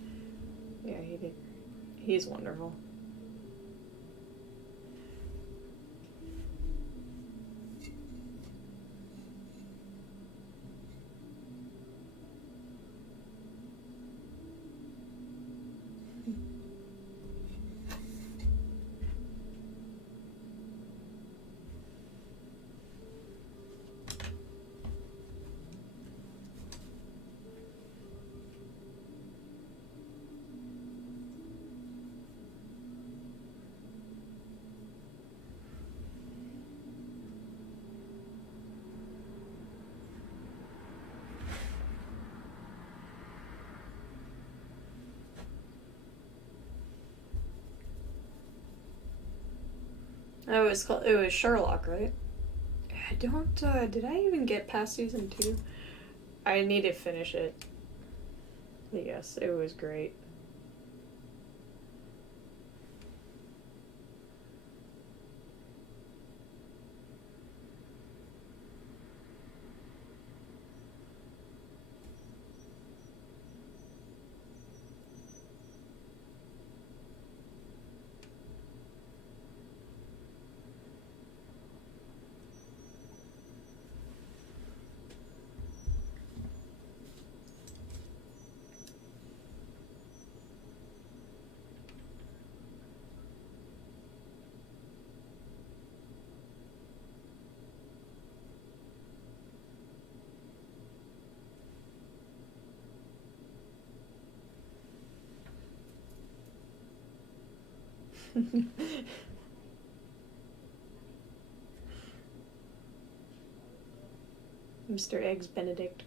yeah, he did. He's wonderful. Oh, it was Sherlock, right? I don't. Did I even get past season 2? I need to finish it. Yes, it was great. Mr. Eggs Benedict.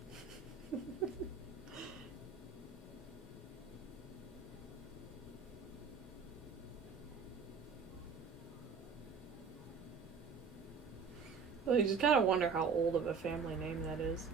Well, you just kind of wonder how old of a family name that is.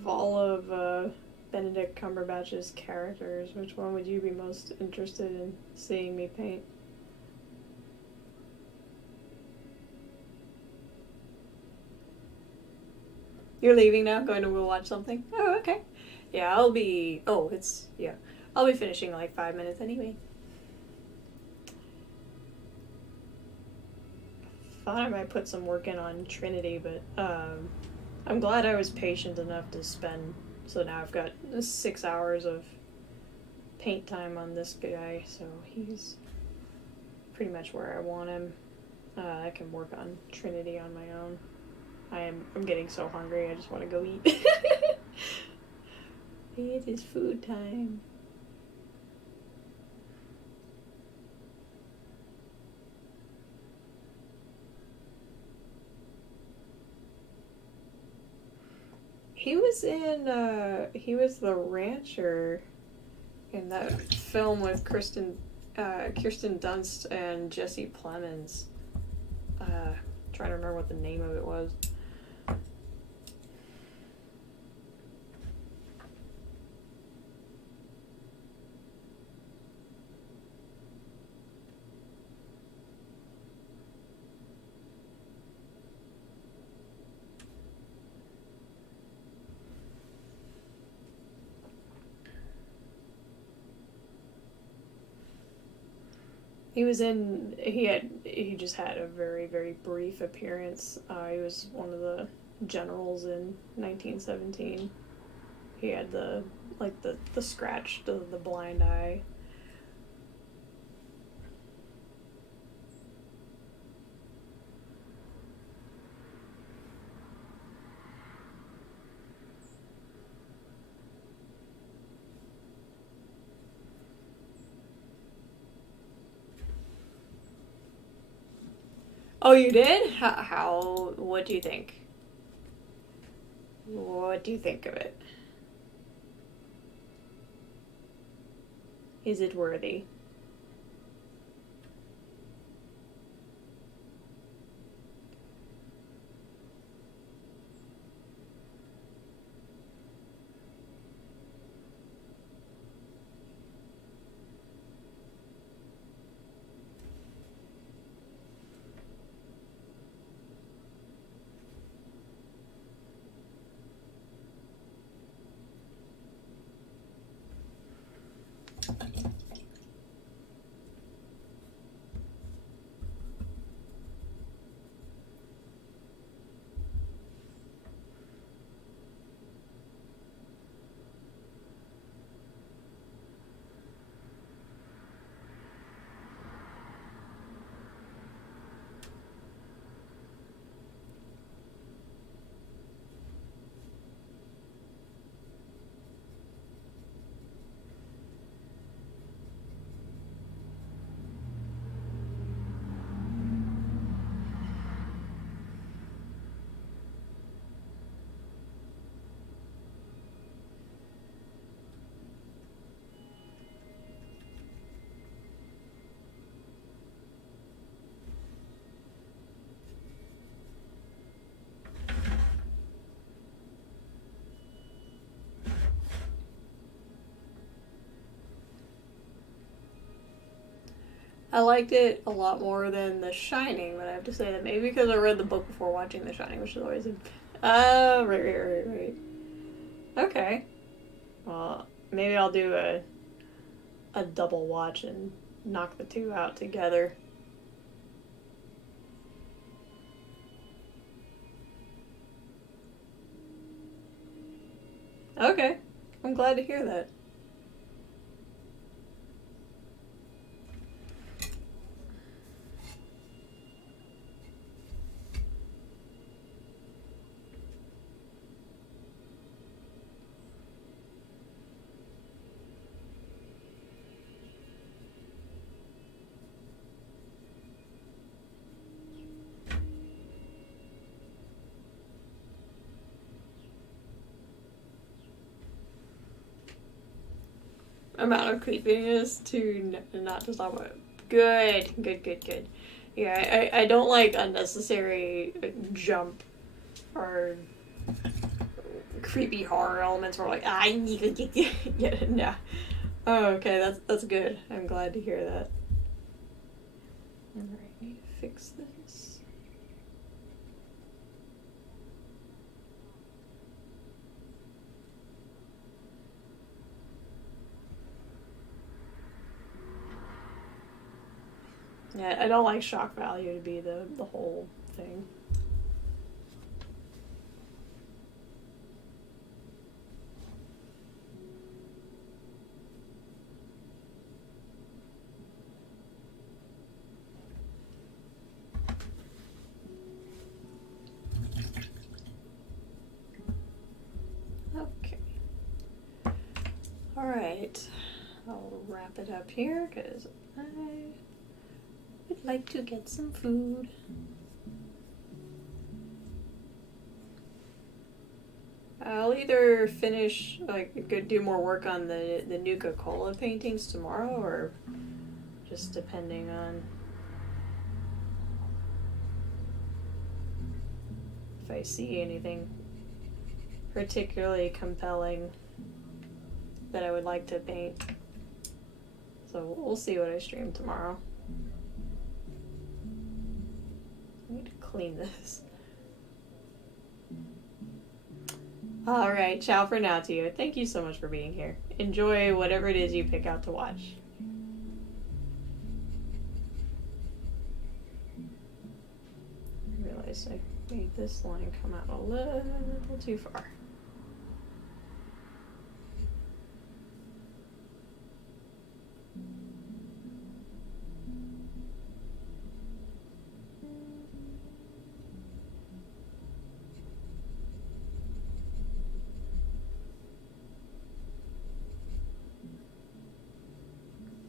Of all of Benedict Cumberbatch's characters, which one would you be most interested in seeing me paint? You're leaving now? Going to go watch something? Oh, okay. Yeah, I'll be... Oh, it's... Yeah. I'll be finishing in like 5 minutes anyway. Thought I might put some work in on Trinity, but I'm glad I was patient enough to spend... So now I've got 6 hours of paint time on this guy, so he's pretty much where I want him. I can work on Trinity on my own. I'm getting so hungry, I just want to go eat. It is food time. He was the rancher in that film with Kirsten Dunst and Jesse Plemons. Trying to remember what the name of it was. He just had a very, very brief appearance. He was one of the generals in 1917. He had the scratch, the blind eye. Oh, you did? What do you think? What do you think of it? Is it worthy? I liked it a lot more than The Shining, but I have to say that maybe because I read the book before watching The Shining, which is always a... Oh, right. Okay. Well, maybe I'll do a double watch and knock the two out together. Okay. I'm glad to hear that. Amount of creepiness to not to stop it. Good. Yeah, I don't like unnecessary jump or creepy horror elements were like, I need to get yeah. Oh, okay, that's good. I'm glad to hear that. Alright, need to fix this. Yeah, I don't like shock value to be the whole thing. Okay. Alright. I'll wrap it up here because I would like to get some food. I'll either finish, do more work on the Nuka-Cola paintings tomorrow, or just depending on if I see anything particularly compelling that I would like to paint. So we'll see what I stream tomorrow. I need to clean this. Alright, ciao for now to you. Thank you so much for being here. Enjoy whatever it is you pick out to watch. I realized I made this line come out a little too far.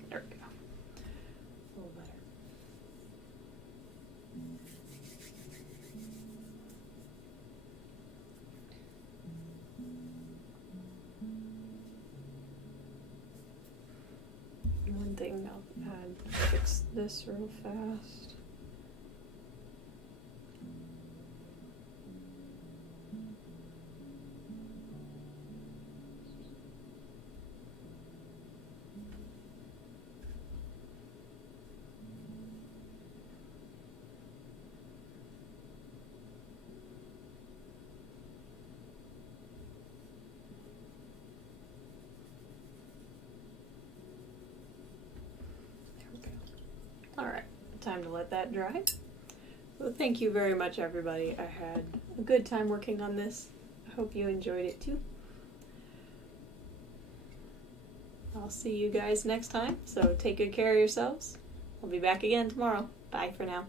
There we go. A little better. One thing I'll fix this real fast. Alright, time to let that dry. Well, thank you very much, everybody. I had a good time working on this. I hope you enjoyed it too. I'll see you guys next time, so take good care of yourselves. I'll be back again tomorrow. Bye for now.